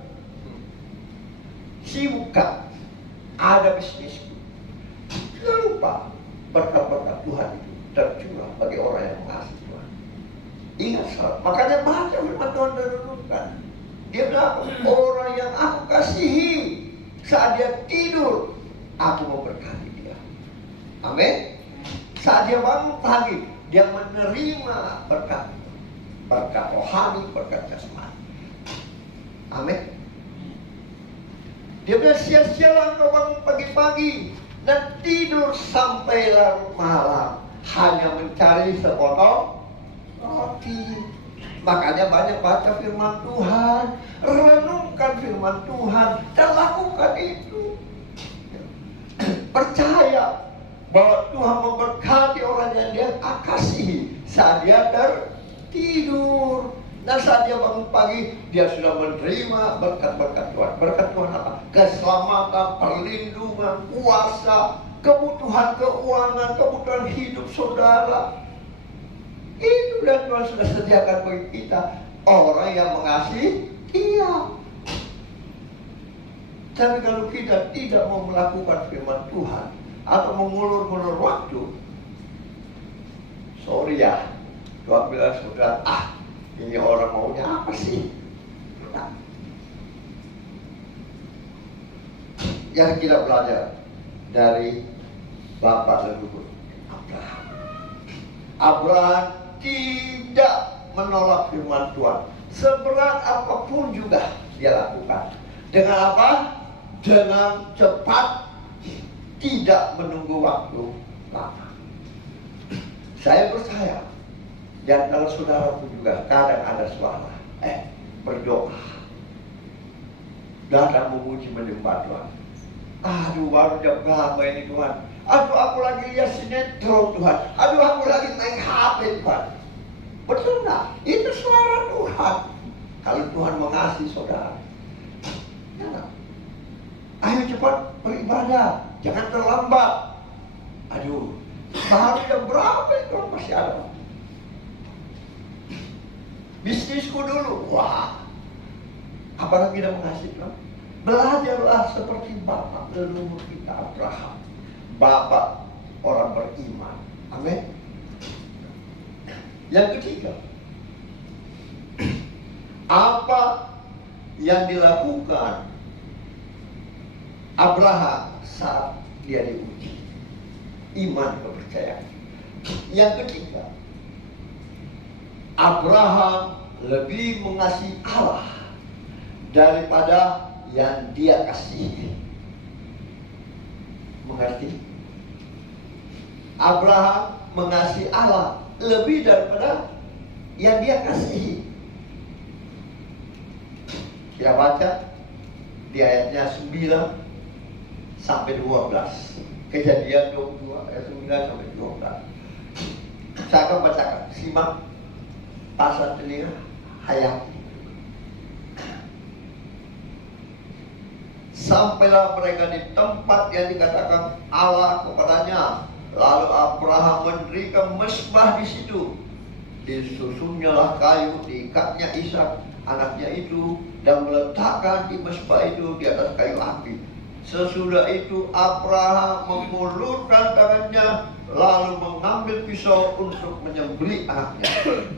sibukkan, ada bisnisku. Jangan lupa berkat-berkat Tuhan itu tercurah bagi orang yang mengasihi Tuhan. Ingat salah, makanya baca firman Tuhan dan renungkan. Dia bilang, orang yang aku kasihi saat dia tidur, aku memberkati dia. Amin. Saat dia bangun pagi, dia menerima berkat, berkat rohani, berkat jasmani. Amin. Dia bilang, sia-sialah kau bangun pagi-pagi dan tidur sampai larut malam hanya mencari sepotong roti. Makanya banyak baca firman Tuhan, renungkan firman Tuhan, dan lakukan itu. Percaya bahwa Tuhan memberkati orang yang dia kasihi saat dia tertidur. Dan saat dia bangun pagi, dia sudah menerima berkat-berkat Tuhan. Berkat Tuhan apa? Keselamatan, perlindungan, kuasa, kebutuhan keuangan, kebutuhan hidup saudara. Itu dan Tuhan sudah sediakan bagi kita. Orang yang mengasihi, iya. Tapi kalau kita tidak mau melakukan firman Tuhan atau mengulur-ulur waktu, sorry ya, Tuhan bilang sudah, ini orang maunya apa sih? Nah. Yang kita belajar dari Bapak leluhur Abraham. Abraham tidak menolak firman Tuhan. Seberat apapun juga dia lakukan. Dengan apa? Dengan cepat, tidak menunggu waktu lama. Saya percaya. Dan kalau saudara pun juga kadang ada suara, berdoa, datang memuji menyembah Tuhan. Aduh, baru jam berapa ini Tuhan? Aduh, aku lagi lihat sinetron Tuhan. Aduh, aku lagi main HP Tuhan. Betul nggak? Itu suara Tuhan. Kalau Tuhan mengasihi saudara, ya, ayo cepat beribadah, jangan terlambat. Aduh, baru jam berapa itu masih ada. Bisnisku dulu, wah, apakah kita mengasihi Tuhan? Belajarlah seperti Bapak leluhur kita Abraham, Bapak orang beriman. Amin. Yang ketiga, Apa yang dilakukan Abraham saat dia diuji? Iman kepercayaan. Yang ketiga, Abraham lebih mengasihi Allah daripada yang dia kasihi. Mengerti? Abraham mengasihi Allah lebih daripada yang dia kasihi. Kita baca di ayatnya 9 sampai 12. Kejadian 22 ayat 9 sampai 12. Saya akan bacakan. Simak, pasang telinga, hayati. Sampailah mereka di tempat yang dikatakan Allah kepadanya. Lalu Abraham mendirikan mezbah di situ. Disusunnya kayu, diikatnya Ishak anaknya itu, dan meletakkan di mezbah itu di atas kayu api. Sesudah itu Abraham mengulurkan tangannya, lalu mengambil pisau untuk menyembelih anaknya.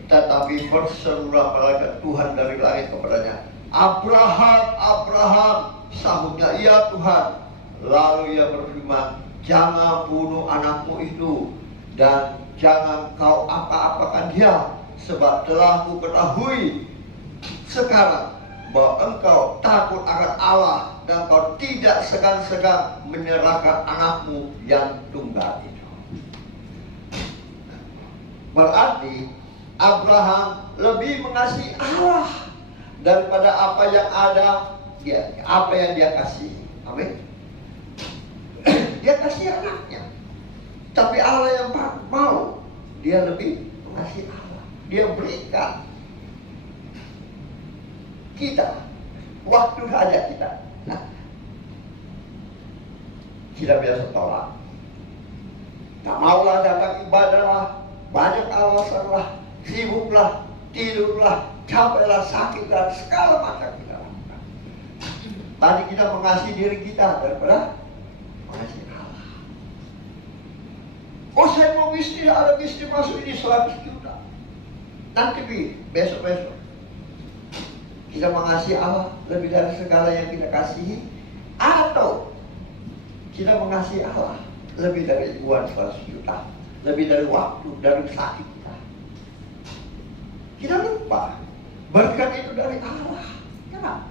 Tetapi berserulah malaikat Tuhan dari langit kepadanya, Abraham, Abraham. Sahutnya, iya Tuhan. Lalu ia berfirman, jangan bunuh anakmu itu, dan jangan kau apa-apakan dia, sebab telah ku ketahui sekarang bahwa engkau takut akan Allah, dan kau tidak segan-segan menyerahkan anakmu yang tunggal itu. Berarti Abraham lebih mengasihi Allah daripada apa yang ada, apa yang dia kasih. Amin. Dia kasih anaknya, tapi Allah yang mau, dia lebih mengasihi Allah. Dia berikan kita waktu saja kita. Nah, kita biasa tolak. Tak maulah datang ibadah lah, banyak alasan lah, sibuklah, tidurlah, capeklah, sakitlah, segala macam kita lakukan. Tadi kita mengasihi diri kita daripada mengasihi Allah. Oh, saya mau bisnis, ada bisnis masuk ini 100 juta. Nanti besok-besok. Kita mengasihi Allah lebih dari segala yang kita kasihi, atau kita mengasihi Allah lebih dari uang 100 juta, lebih dari waktu, dari sakit kita. Kita lupa berkat itu dari Allah. Kenapa?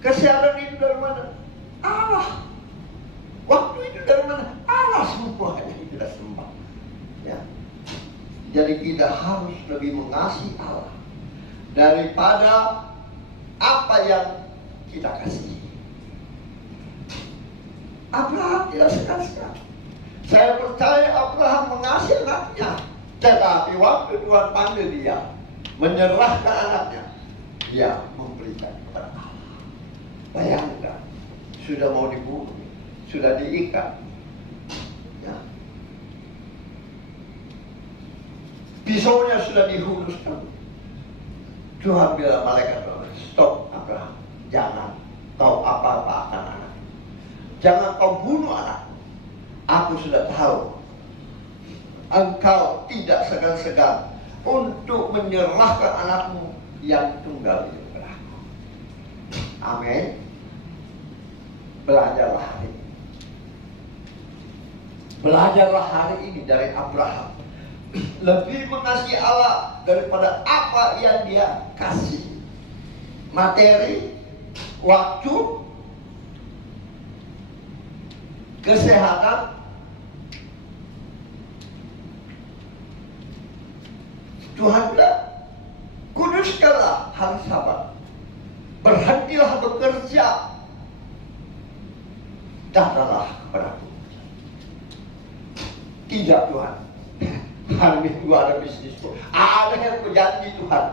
Kesehatan itu dari mana? Allah. Waktu itu dari mana? Allah. Semua yang kita sembah. Ya. Jadi kita harus lebih mengasihi Allah daripada apa yang kita kasih. Abraham tidak segan-segan. Saya percaya Abraham mengasihi anaknya, tetapi waktu Tuhan panggil dia menyerahkan anaknya, dia memberikan kepada Allah. Bayangkan, sudah mau dibunuh, sudah diikat, ya. Pisaunya sudah dihunuskan. Tuhan bilang malaikat, stop Abraham, jangan kau apa-apa akan anak, jangan kau bunuh anak. Aku sudah tahu engkau tidak segan-segan untuk menyerahkan anakmu yang tunggal itu padaku. Amin. Belajarlah hari ini. Belajarlah hari ini dari Abraham. Lebih mengasihi Allah daripada apa yang dia kasih. Materi, waktu, kesehatan. Tuhan bilang, kuduskanlah hari Sabat, berhentilah bekerja, datanglah kepadaku. Tidak Tuhan, hari Minggu ada bisnisku, ada yang berjanji Tuhan.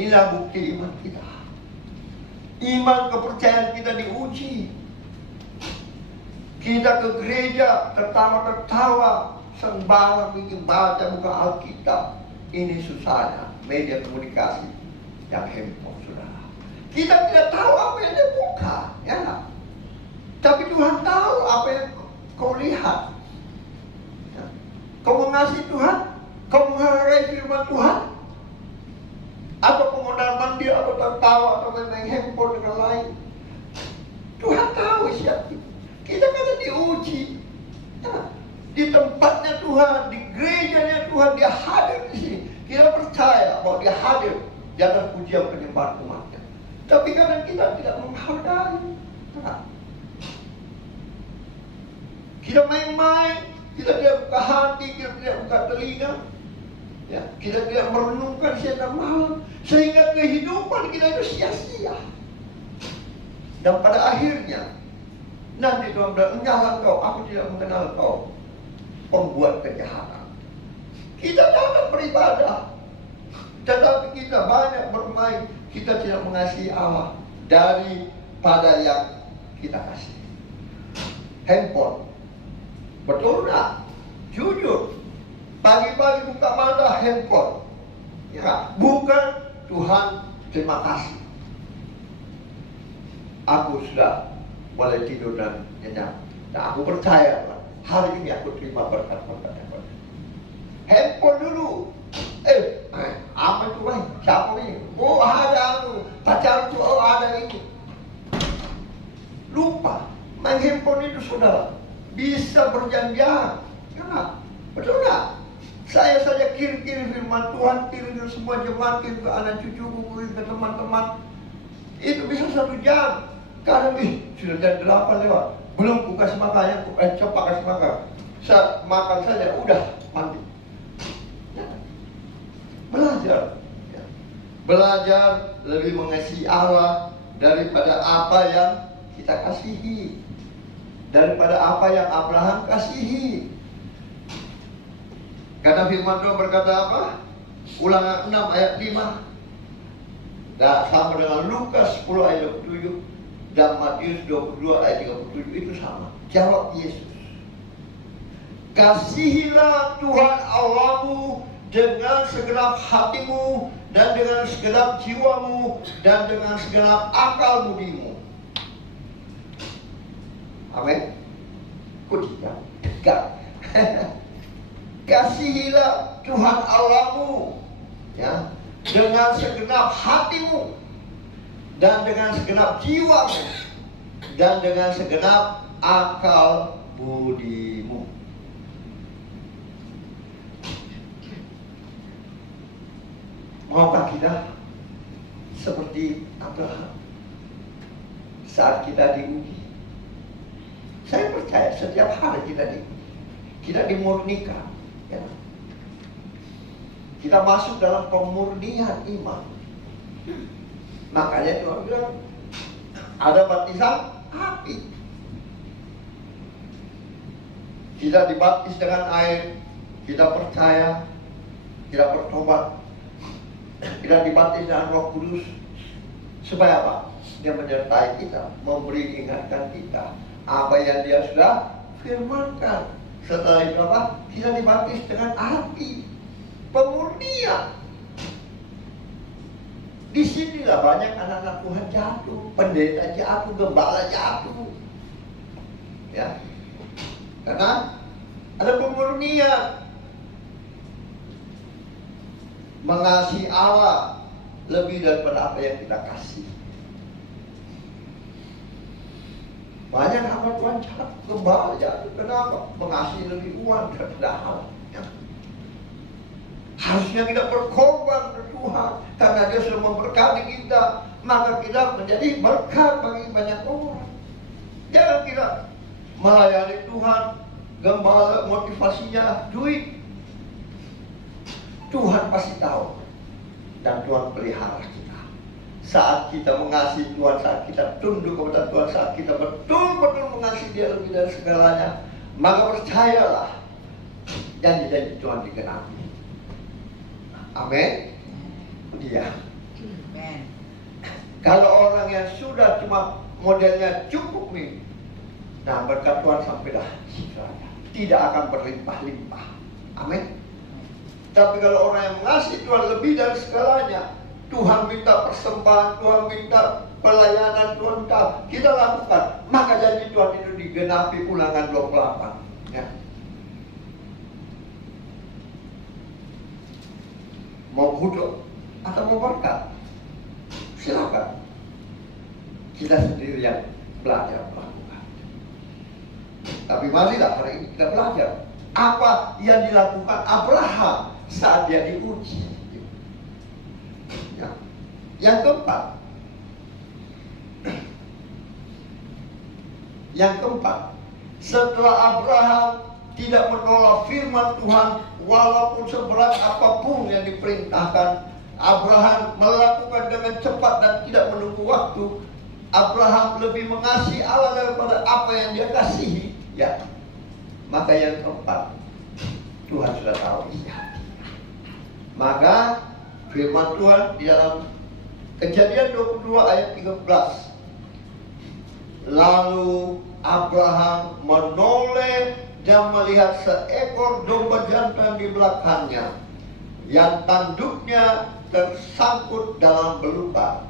Inilah bukti iman kita. Iman kepercayaan kita diuji. Kita ke gereja tertawa-tertawa, sembarang bikin baca buka Alkitab. Ini susahnya media komunikasi yang handphone, saudara. Kita tidak tahu apa yang dia buka, ya enggak? Tapi Tuhan tahu apa yang kau lihat. Kau mengasihi Tuhan, kau menghargai firman Tuhan? Atau pemodal mandir, atau tertawa, atau main handphone dengan lain? Tuhan tahu siapa kita kata diuji. Di tempatnya Tuhan, di gerejanya Tuhan, Dia hadir di sini. Kita percaya bahwa Dia hadir di atas pujian penyembahan umatnya. Tapi kadang kita tidak menghargai. Kita main-main, kita tidak buka hati, kita tidak buka telinga, ya, kita tidak merenungkan siang malam, sehingga kehidupan kita itu sia-sia. Dan pada akhirnya nanti Tuhan bilang, "Nyala kau, aku tidak mengenal kau, pembuat kejahatan." Kita datang beribadah, tetapi kita banyak bermain. Kita tidak mengasihi Allah daripada yang kita kasih. Handphone, betul enggak? Jujur, pagi-pagi buka mata handphone, ya, bukan Tuhan terima kasih, aku sudah boleh tidur dan nyenyak. Nah, aku percaya hari ini aku terima berkat-berkat yang banyak. Handphone dulu. Apa itu bang? Siapa ini? Oh ada aku, pacarku, oh ada itu. Lupa, main handphone itu saudara bisa berjam-jam. Kenapa? Betul nggak? Saya saja kirim firman Tuhan, kirim ke semua jemaat, kirim ke anak cucuku, kirim ke teman-teman. Itu bisa 1 jam. Kadang sudah jam 8 lewat, belum ku kasih makan, yang coba kasih makan. Saya makan saja, udah mandi. Belajar, ya. Belajar lebih mengasihi Allah daripada apa yang kita kasihi, daripada apa yang Abraham kasihi. Karena firman Tuhan berkata apa? Ulangan 6 ayat 5. Dan sama dengan Lukas 10 ayat 27 dan Matius 22 ayat 37 itu sama. Jawab Yesus, "Kasihilah Tuhan Allahmu dengan segenap hatimu, dan dengan segenap jiwamu, dan dengan segenap akal budimu." Amin. Pujian dekat. Kasihilah Tuhan Allahmu, ya, dengan segenap hatimu, dan dengan segenap jiwamu, dan dengan segenap akal budimu. Maukah kita seperti Abraham saat kita diuji? Saya percaya setiap hari kita diuji, kita dimurnikan, ya. Kita masuk dalam pemurnian iman. Makanya Tuhan bilang ada baptisan api. Kita dibaptis dengan air, kita percaya, kita bertobat. Kita dibaptis dengan Roh Kudus supaya apa? Dia menyertai kita, memberi ingatkan kita apa yang Dia sudah firmankan. Setelah itu apa? Kita dibaptis dengan api, pemurnian. Di sinilah banyak anak-anak Tuhan jatuh, pendeta jatuh, gembala jatuh, ya, karena ada pemurnian. Mengasihi Allah lebih daripada apa yang kita kasih. Banyak hamba Tuhan jatuh, gembala jatuh. Kenapa? Mengasihi lebih uang daripada Allah, ya. Harusnya kita berkorban ke Tuhan karena Dia sudah memberkati kita, maka kita menjadi berkat bagi banyak orang. Jangan kita melayani Tuhan, gembala motivasinya duit. Tuhan pasti tahu, dan Tuhan pelihara kita. Saat kita mengasihi Tuhan, saat kita tunduk kepada Tuhan, saat kita betul-betul mengasihi Dia lebih dari segalanya, maka percayalah janji-janji Tuhan digenapi. Amin. Dia. Kalau orang yang sudah cuma modelnya cukup nih, nah berkat Tuhan sampai dah tidak akan berlimpah-limpah. Amin. Tapi kalau orang yang mengasihi Tuhan lebih dari segalanya, Tuhan minta persembahan, Tuhan minta pelayanan, Tuhan minta kita lakukan, maka janji Tuhan itu digenapi. Ulangan 28, ya. Mau kutuk atau mau berkat? Silakan. Kita sendiri yang belajar melakukan. Tapi marilah hari ini kita belajar apa yang dilakukan Abraham saat dia diuji. Ya. Yang keempat, setelah Abraham tidak menolak firman Tuhan walaupun seberat apapun yang diperintahkan, Abraham melakukan dengan cepat dan tidak menunggu waktu. Abraham lebih mengasihi Allah daripada apa yang dia kasihi. Ya, maka yang keempat, Tuhan sudah tahu isi hati. Maka firman Tuhan di dalam Kejadian 22 ayat 13. Lalu Abraham menoleh dan melihat seekor domba jantan di belakangnya, yang tanduknya tersangkut dalam belukar.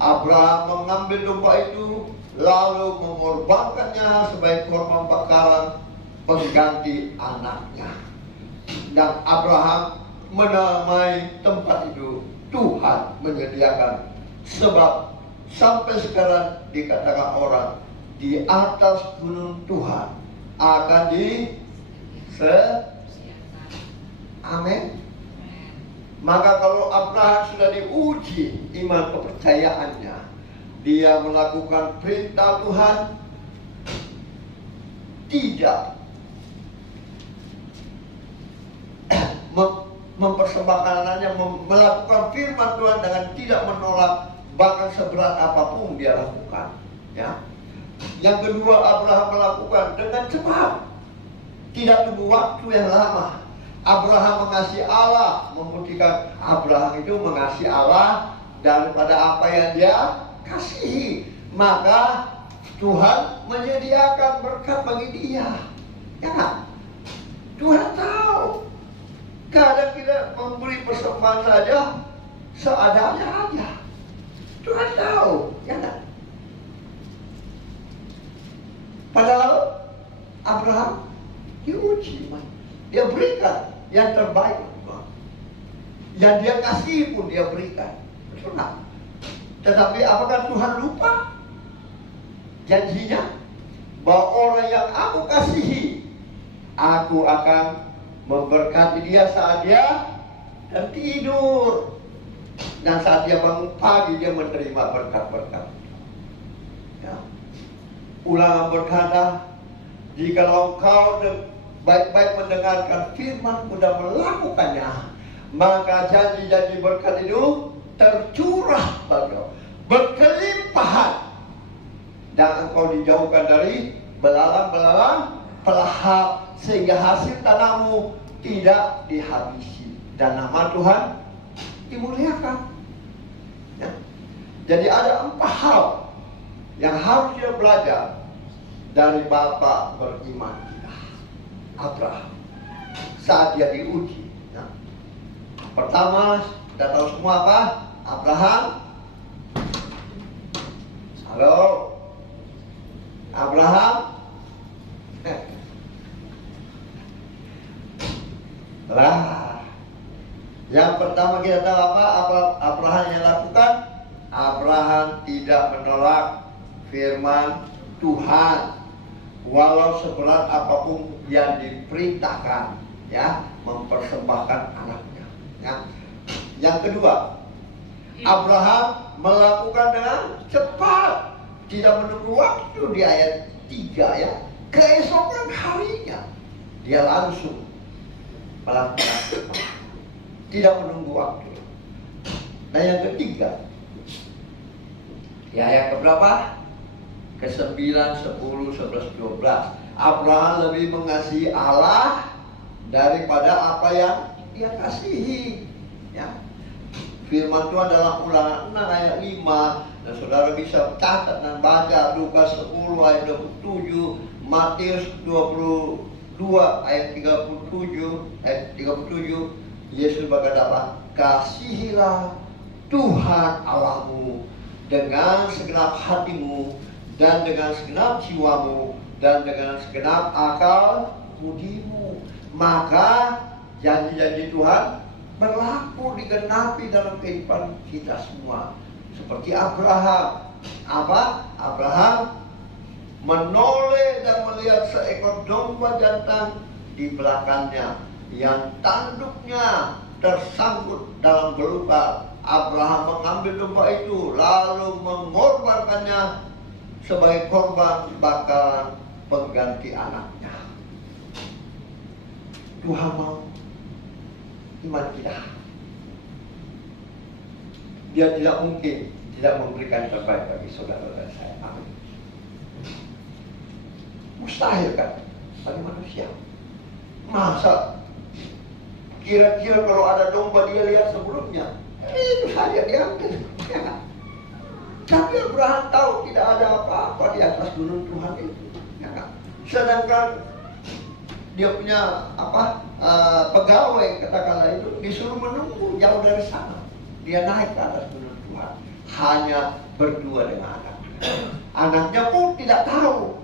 Abraham mengambil domba itu lalu mengorbankannya sebagai korban bakaran pengganti anaknya. Dan Abraham menamai tempat itu Tuhan menyediakan, sebab sampai sekarang dikatakan orang di atas gunung Tuhan akan Amin. Maka kalau Abraham sudah diuji iman kepercayaannya, dia melakukan perintah Tuhan, tidak mempersembahkan anaknya, melakukan firman Tuhan dengan tidak menolak, bahkan seberat apapun dia lakukan. Ya. Yang kedua, Abraham melakukan dengan cepat, tidak tunggu waktu yang lama. Abraham mengasihi Allah, membuktikan Abraham itu mengasihi Allah daripada apa yang dia kasihi. Maka Tuhan menyediakan berkat bagi dia. Ya kan? Tuhan tahu. Kadang kita memberi persembahan saja seadanya aja. Tuhan tahu, ya kan? Padahal Abraham diuji, dia berikan yang terbaik, yang dia kasih pun dia berikan. Betul nggak? Tetapi apakah Tuhan lupa janjinya bahwa orang yang aku kasihi, aku akan memberkati dia saat dia tertidur, dan saat dia bangun pagi dia menerima berkat-berkat. Ya. Ulangan berkata, jikalau engkau baik-baik mendengarkan firman-Ku dan melakukannya, maka janji-janji berkat itu tercurah bagimu, berkelimpahan, dan engkau dijauhkan dari belalang-belalang pelahap, sehingga hasil tanahmu tidak dihabisi, dan nama Tuhan dimuliakan. Ya. Jadi ada 4 hal yang harus kita belajar dari Bapak beriman kita, Abraham, saat dia diuji. Ya. Pertama, kita tahu semua apa? Abraham, halo, Abraham, lah, yang pertama kita tahu apa Abraham yang lakukan? Abraham tidak menolak firman Tuhan walau seberat apapun yang diperintahkan, ya, mempersembahkan anaknya. Ya. Yang kedua, Abraham melakukan dengan cepat, tidak menunggu waktu. Di ayat 3, ya, keesokan harinya dia langsung melakukan, tidak menunggu waktu. Nah, yang ketiga, di ayat keberapa? Ke-9, 10, 11, 12. Abraham lebih mengasihi Allah daripada apa yang dia kasihi. Ya. Firman Tuhan dalam Ulangan 6 ayat 5, dan saudara bisa catat dan baca Lukas 10 ayat 27, Matius 22 ayat 37, Yesus berkata, kasihilah Tuhan Allahmu dengan segenap hatimu, dan dengan segenap jiwamu, dan dengan segenap akal budimu. Maka janji-janji Tuhan berlaku digenapi dalam kehidupan kita semua. Seperti Abraham. Apa? Abraham menoleh dan melihat seekor domba jantan di belakangnya yang tanduknya tersangkut dalam belukar. Abraham mengambil domba itu lalu mengorbankannya sebagai korban bakaran pengganti anaknya. Tuhan mau iman kita. Dia tidak mungkin tidak memberikan terbaik bagi saudara-saudara saya. Amin. Mustahil kan bagi manusia. Masa kira-kira kalau ada domba dia lihat sebelumnya, itu saja diambil. Ya. Tapi Abraham tahu tidak ada apa-apa di atas gunung Tuhan itu. Ya. Sedangkan dia punya pegawai katakanlah itu disuruh menunggu jauh dari sana. Dia naik ke atas gunung Tuhan hanya berdua dengan anaknya. Anaknya pun tidak tahu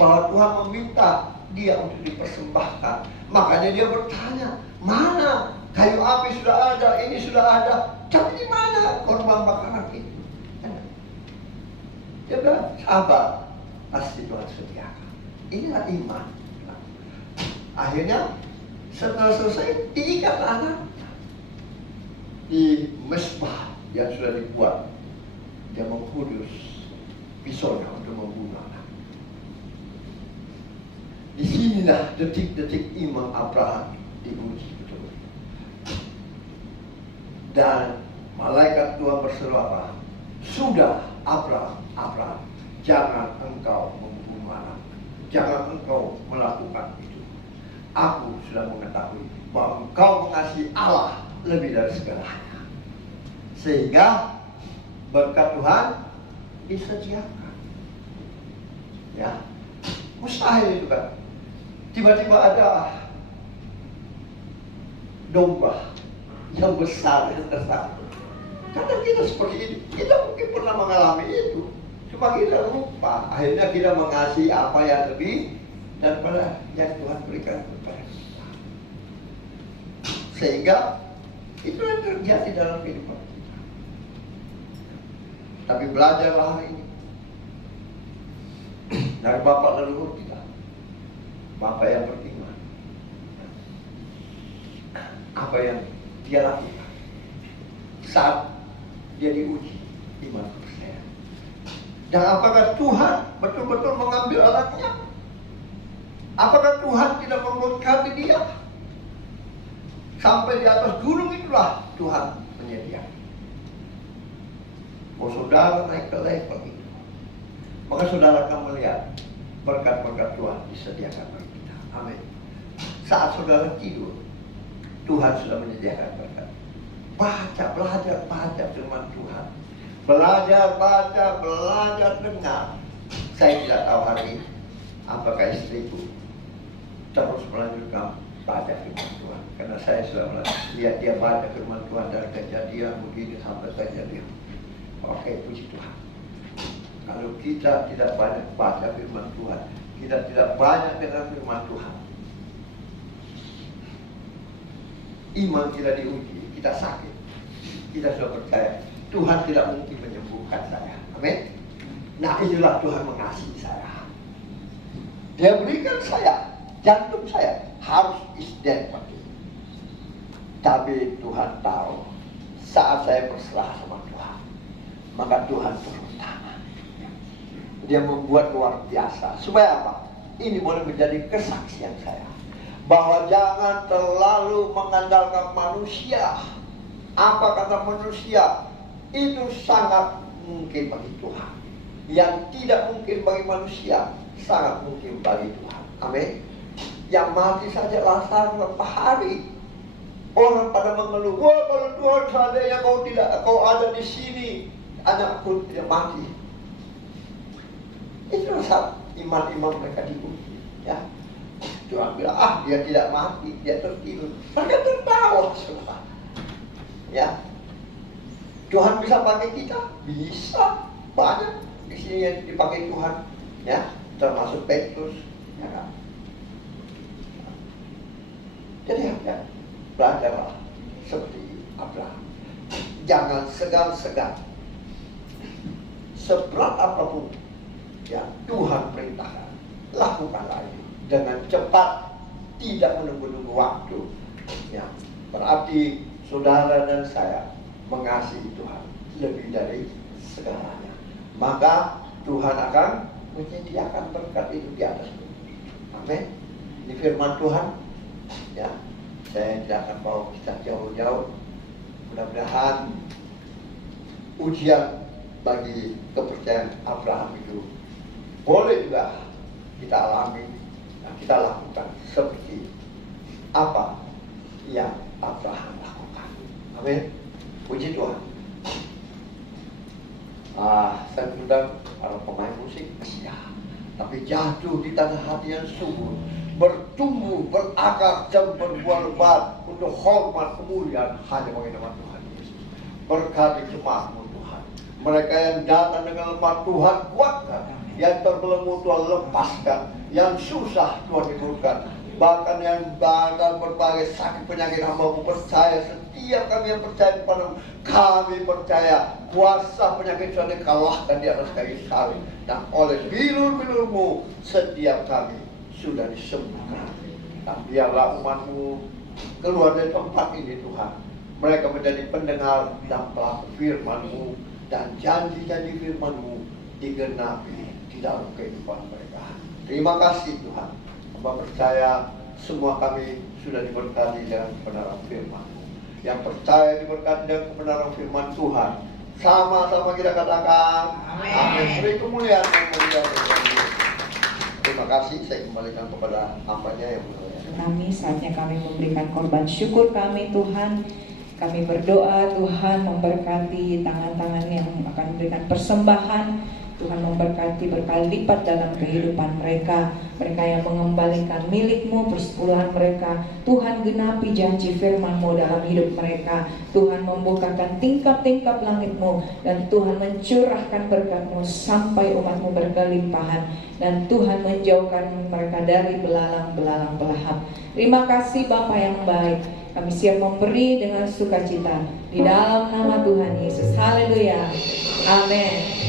bahwa Tuhan meminta dia untuk dipersembahkan. Makanya dia bertanya, mana kayu api sudah ada, ini sudah ada, tapi di mana korban bakaran itu? Dia bilang, sabar, pasti Tuhan sediakan. Inilah iman. Akhirnya setelah selesai diikat anak di mesbah yang sudah dibuat. Dia mengkudus pisaunya untuk membunuh anak. Di sinilah detik-detik iman Abraham diuji betul. Dan malaikat Tuhan berseru Abraham, sudah Abraham, jangan engkau membunuh anak, jangan engkau melakukan itu. Aku sudah mengetahui bahwa engkau mengasihi Allah lebih dari segalanya. Sehingga berkat Tuhan disediakan. Ya, mustahil itu kan. Tiba-tiba ada domba yang besar yang tersangkut. Karena kita seperti ini, kita mungkin pernah mengalami itu. Cuma kita lupa. Akhirnya kita mengasihi apa yang lebih daripada yang Tuhan berikan kepada kita. Sehingga itu yang terjadi dalam kehidupan kita. Tapi belajarlah hari ini dari bapak leluhur kita, bapak yang beriman. Apa yang dia lakukan saat dia diuji iman percaya. Dan apakah Tuhan betul-betul mengambil anaknya? Apakah Tuhan tidak memberkati dia? Sampai di atas gunung itulah Tuhan menyediakan. Kalau saudara naik ke level itu, maka saudara akan melihat berkat-berkat Tuhan disediakan bagi kita. Amin. Saat saudara tidur, Tuhan sudah menyediakan berkat. Belajar firman Tuhan. Belajar baca, belajar dengar. Saya tidak tahu hari ini apakah istriku terus melanjutkan baca firman Tuhan. Karena saya sudah lihat dia baca firman Tuhan dari Kejadian begini sampai Kejadian. Oke, puji Tuhan. Kalau kita tidak banyak baca firman Tuhan, kita tidak banyak dengar firman Tuhan, iman kita diuji, kita sakit, kita sudah percaya Tuhan tidak mungkin menyembuhkan saya. Amin. Nah, itulah Tuhan mengasihi saya. Dia berikan saya, jantung saya harus isden pagi. Tapi Tuhan tahu saat saya berserah sama Tuhan, maka Tuhan turun tangan. Dia membuat luar biasa. Supaya apa? Ini boleh menjadi kesaksian saya bahwa jangan terlalu mengandalkan manusia. Apa kata manusia? Itu sangat mungkin bagi Tuhan. Yang tidak mungkin bagi manusia, sangat mungkin bagi Tuhan. Amin. Yang mati saja Lazarus berapa hari. Orang pada mengeluh, wah kalau Tuhan seandainya kau ada di sini, anakku tidak mati. Itu saat iman-iman mereka diuji. Ya. Tuhan bilang, dia tidak mati, dia tertidur. Mereka tertawa semua. Ya, Tuhan bisa pakai kita, bisa banyak di sini yang dipakai Tuhan, ya, termasuk Petrus, ya kan? Jadi ya, belajarlah seperti Abraham. Jangan segan-segan. Seberat apapun yang Tuhan perintahkan, lakukanlah itu dengan cepat, tidak menunggu-nunggu waktu. Ya, berarti saudara dan saya mengasihi Tuhan lebih dari segalanya. Maka Tuhan akan menyediakan berkat itu di atas bumi. Amin. Ini firman Tuhan. Ya, saya tidak akan bawa kita jauh-jauh. Mudah-mudahan ujian bagi kepercayaan Abraham itu boleh juga kita alami dan kita lakukan seperti apa yang Abraham lakukan. Amin. Puji Tuhan. Saya undang para pemain musik, ya, tapi jatuh di tanah hati yang subur, bertumbuh, berakar dan berbuah lebat untuk hormat kemuliaan hanya bagi nama Tuhan Yesus. Berkati jemaatmu Tuhan. Mereka yang datang dengan lemah Tuhan kuatkan, yang terbelenggu Tuhan lepaskan, yang susah Tuhan hiburkan. Bahkan yang bahkan berbagai sakit penyakit hamba-Mu percaya, setiap kami yang percaya kepada-Mu, kami percaya kuasa penyakit sudah dikalahkan di atas kayu salib, dan oleh bilur-bilur-Mu setiap kami sudah disembuhkan. Dan biarlah umat-Mu keluar dari tempat ini Tuhan, mereka menjadi pendengar dan pelaku firman-Mu, dan janji-janji firman-Mu digenapi di dalam kehidupan mereka. Terima kasih Tuhan. Hamba percaya semua kami sudah diberkati dengan kebenaran firman-Mu. Yang percaya diberkati dengan kebenaran firman Tuhan, sama-sama kita katakan amin. Beri kemuliaan yang mulia bagi Tuhan. Terima kasih. Saya kembalikan kepada hamba-Nya yang mulia. Kami saatnya kami memberikan korban syukur kami Tuhan. Kami berdoa Tuhan memberkati tangan-tangan yang akan memberikan persembahan. Tuhan memberkati berkali lipat dalam kehidupan mereka. Mereka yang mengembalikan milik-Mu, persepuluhan mereka. Tuhan genapi janji firman-Mu dalam hidup mereka. Tuhan membukakan tingkap-tingkap langit-Mu, dan Tuhan mencurahkan berkat-Mu sampai umat-Mu berkelimpahan. Dan Tuhan menjauhkan mereka dari belalang-belalang belahap. Terima kasih Bapa yang baik. Kami siap memberi dengan sukacita di dalam nama Tuhan Yesus. Haleluya. Amin.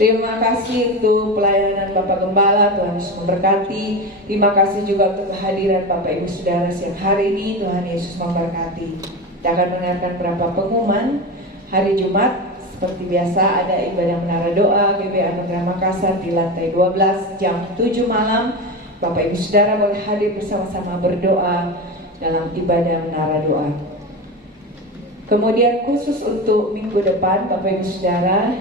Terima kasih untuk pelayanan Bapak Gembala, Tuhan Yesus memberkati. Terima kasih juga untuk kehadiran Bapak Ibu Saudara siang hari ini, Tuhan Yesus memberkati. Kita akan mendengarkan beberapa pengumuman. Hari Jumat seperti biasa ada ibadah menara doa GBI Anugerah Makassar di lantai 12 jam 7 malam. Bapak Ibu Saudara boleh hadir bersama-sama berdoa dalam ibadah menara doa. Kemudian khusus untuk minggu depan Bapak Ibu Saudara,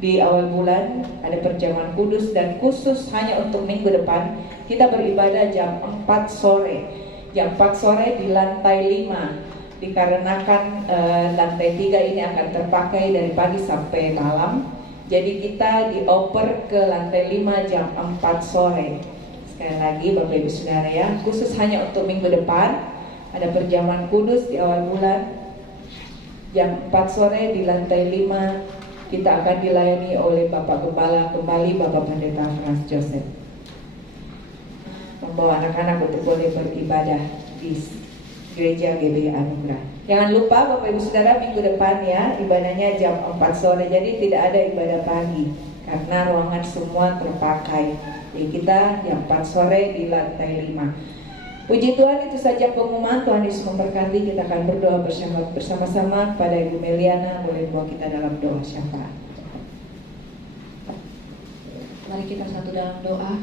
di awal bulan ada perjamuan kudus, dan khusus hanya untuk minggu depan kita beribadah jam 4 sore. Jam 4 sore di lantai 5, dikarenakan lantai 3 ini akan terpakai dari pagi sampai malam. Jadi kita dioper ke lantai 5 jam 4 sore. Sekali lagi Bapak Ibu Saudara ya, khusus hanya untuk minggu depan ada perjamuan kudus di awal bulan jam 4 sore di lantai 5. Kita akan dilayani oleh Bapak Gembala kembali, Bapak Pendeta Franz Joseph, membawa anak-anak untuk boleh beribadah di Gereja GBI Anugerah. Jangan lupa Bapak Ibu Saudara, minggu depan ya ibadahnya jam 4 sore. Jadi tidak ada ibadah pagi karena ruangan semua terpakai. Jadi kita jam 4 sore di lantai 5. Puji Tuhan, itu saja pengumuman. Tuhan Yesus memberkati. Kita akan berdoa bersama-sama kepada Ibu Meliana. Boleh bawa kita dalam doa syafaat. Mari kita satu dalam doa.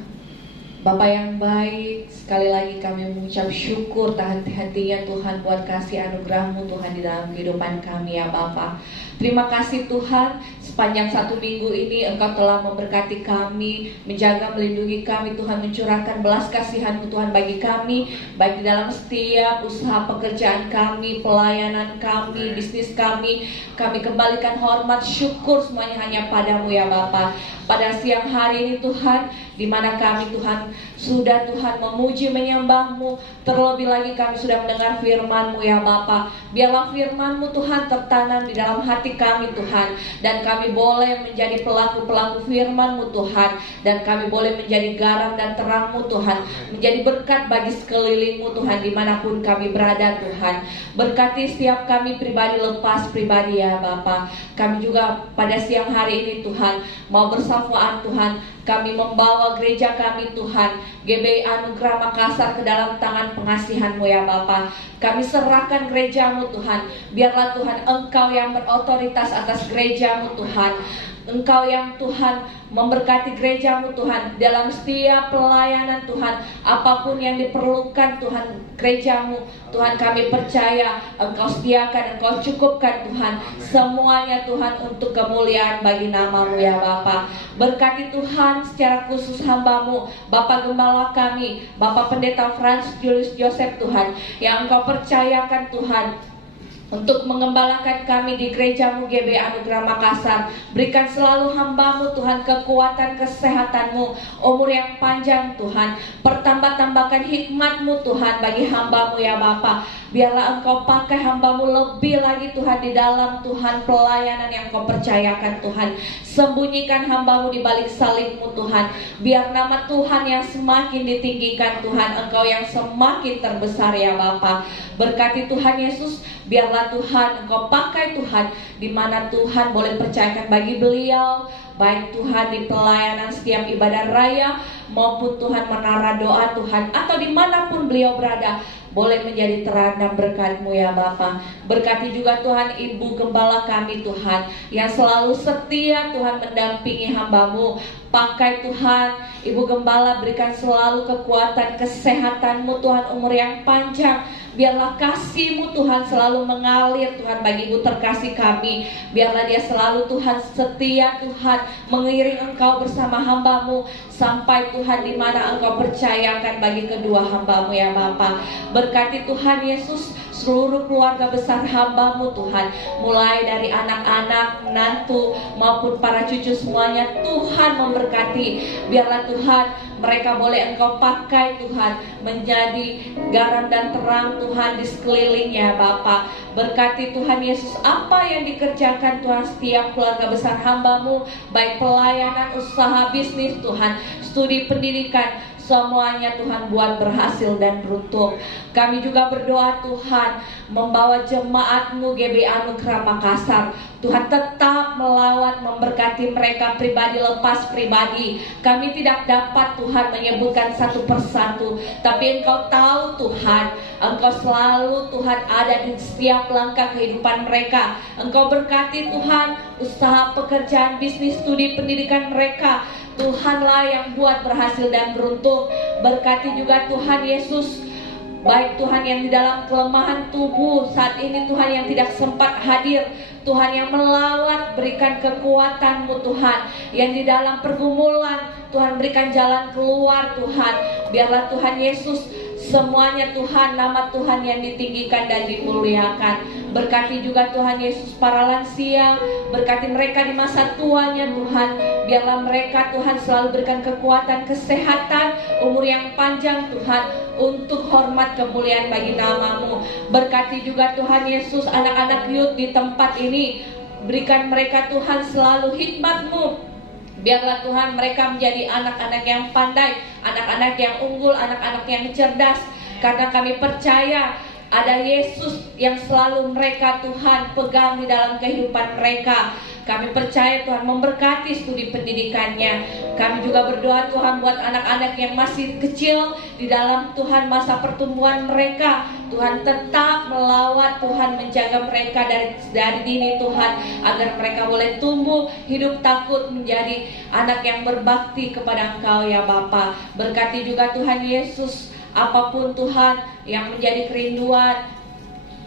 Bapa yang baik, sekali lagi kami mengucap syukur hati-hatinya Tuhan buat kasih anugerah-Mu Tuhan di dalam kehidupan kami ya Bapa. Terima kasih Tuhan, sepanjang 1 minggu ini Engkau telah memberkati kami, menjaga, melindungi kami Tuhan, mencurahkan belas kasihan-Mu Tuhan bagi kami, baik di dalam setiap usaha pekerjaan kami, pelayanan kami, bisnis kami. Kami kembalikan hormat, syukur semuanya hanya Padamu ya Bapa. Pada siang hari ini Tuhan, di mana kami Tuhan sudah Tuhan memuji menyembah-Mu, terlebih lagi kami sudah mendengar firman-Mu ya Bapa. Biarlah firman-Mu Tuhan tertanam di dalam hati kami Tuhan, dan kami boleh menjadi pelaku-pelaku firman-Mu Tuhan, dan kami boleh menjadi garam dan terang-Mu Tuhan, menjadi berkat bagi sekeliling-Mu Tuhan dimanapun kami berada Tuhan. Berkati setiap kami pribadi lepas pribadi ya Bapa. Kami juga pada siang hari ini Tuhan mau bersafaan Tuhan, kami membawa gereja kami Tuhan, GBI Anugerah Makassar, ke dalam tangan pengasihan-Mu ya Bapa. Kami serahkan gereja-Mu Tuhan. Biarlah Tuhan Engkau yang berotoritas atas gereja-Mu Tuhan. Engkau yang Tuhan memberkati gereja-Mu Tuhan dalam setiap pelayanan Tuhan. Apapun yang diperlukan Tuhan gereja-Mu Tuhan, kami percaya Engkau sediakan, Engkau cukupkan Tuhan. Semuanya Tuhan untuk kemuliaan bagi nama-Mu ya Bapa. Berkati Tuhan secara khusus hamba-Mu, Bapak Gembala kami, Bapak Pendeta Franz Julius Joseph Tuhan, yang Engkau percayakan Tuhan untuk mengembalakan kami di gereja-Mu GBI Anugerah Makassar. Berikan selalu hamba-Mu Tuhan kekuatan, kesehatan-Mu, umur yang panjang Tuhan. Pertambah-tambahkan hikmat-Mu Tuhan bagi hamba-Mu ya Bapa. Biarlah Engkau pakai hamba-Mu lebih lagi Tuhan di dalam Tuhan pelayanan yang Kau percayakan Tuhan. Sembunyikan hamba-Mu di balik salib-Mu Tuhan. Biar nama Tuhan yang semakin ditinggikan Tuhan, Engkau yang semakin terbesar ya Bapa. Berkati Tuhan Yesus, biarlah Tuhan Engkau pakai Tuhan di mana Tuhan boleh percayakan bagi beliau, baik Tuhan di pelayanan setiap ibadah raya maupun Tuhan menara doa Tuhan, atau dimanapun beliau berada, boleh menjadi terang dan berkat-Mu ya Bapa. Berkati juga Tuhan Ibu Gembala kami Tuhan, yang selalu setia Tuhan mendampingi hamba-Mu. Pakai Tuhan Ibu Gembala, berikan selalu kekuatan, kesehatan-Mu Tuhan, umur yang panjang. Biarlah kasih-Mu Tuhan selalu mengalir Tuhan bagi Ibu terkasih kami. Biarlah dia selalu Tuhan setia Tuhan, mengiring Engkau bersama hamba-Mu sampai Tuhan di mana Engkau percayakan bagi kedua hamba-Mu ya Bapa. Berkati Tuhan Yesus seluruh keluarga besar hamba-Mu Tuhan, mulai dari anak-anak, menantu maupun para cucu semuanya Tuhan memberkati. Biarlah Tuhan mereka boleh Engkau pakai Tuhan menjadi garam dan terang Tuhan di sekelilingnya Bapa. Berkati Tuhan Yesus apa yang dikerjakan Tuhan setiap keluarga besar hamba-Mu, baik pelayanan, usaha, bisnis Tuhan, studi pendidikan, semuanya Tuhan buat berhasil dan beruntung. Kami juga berdoa Tuhan, membawa jemaat-Mu GBA Anugerah Makassar, Tuhan tetap melawat, memberkati mereka pribadi lepas pribadi. Kami tidak dapat Tuhan menyebutkan satu persatu, tapi Engkau tahu Tuhan, Engkau selalu Tuhan ada di setiap langkah kehidupan mereka. Engkau berkati Tuhan usaha, pekerjaan, bisnis, studi, pendidikan mereka. Tuhanlah yang buat berhasil dan beruntung. Berkati juga Tuhan Yesus, baik Tuhan yang di dalam kelemahan tubuh saat ini, Tuhan yang tidak sempat hadir, Tuhan yang melawat, berikan kekuatan-Mu Tuhan. Yang di dalam pergumulan, Tuhan berikan jalan keluar Tuhan. Biarlah Tuhan Yesus, semuanya Tuhan, nama Tuhan yang ditinggikan dan dimuliakan. Berkati juga Tuhan Yesus para lansia, berkati mereka di masa tuanya Tuhan. Biarlah mereka Tuhan selalu berikan kekuatan, kesehatan, umur yang panjang Tuhan, untuk hormat kemuliaan bagi nama-Mu. Berkati juga Tuhan Yesus anak-anak youth di tempat ini. Berikan mereka Tuhan selalu hikmat-Mu. Biarlah Tuhan mereka menjadi anak-anak yang pandai, anak-anak yang unggul, anak-anak yang cerdas. Karena kami percaya ada Yesus yang selalu mereka Tuhan pegang di dalam kehidupan mereka. Kami percaya Tuhan memberkati studi pendidikannya. Kami juga berdoa Tuhan buat anak-anak yang masih kecil di dalam Tuhan masa pertumbuhan mereka. Tuhan tetap melawat, Tuhan menjaga mereka dari dini Tuhan, agar mereka boleh tumbuh hidup takut menjadi anak yang berbakti kepada Engkau ya Bapa. Berkati juga Tuhan Yesus, apapun Tuhan yang menjadi kerinduan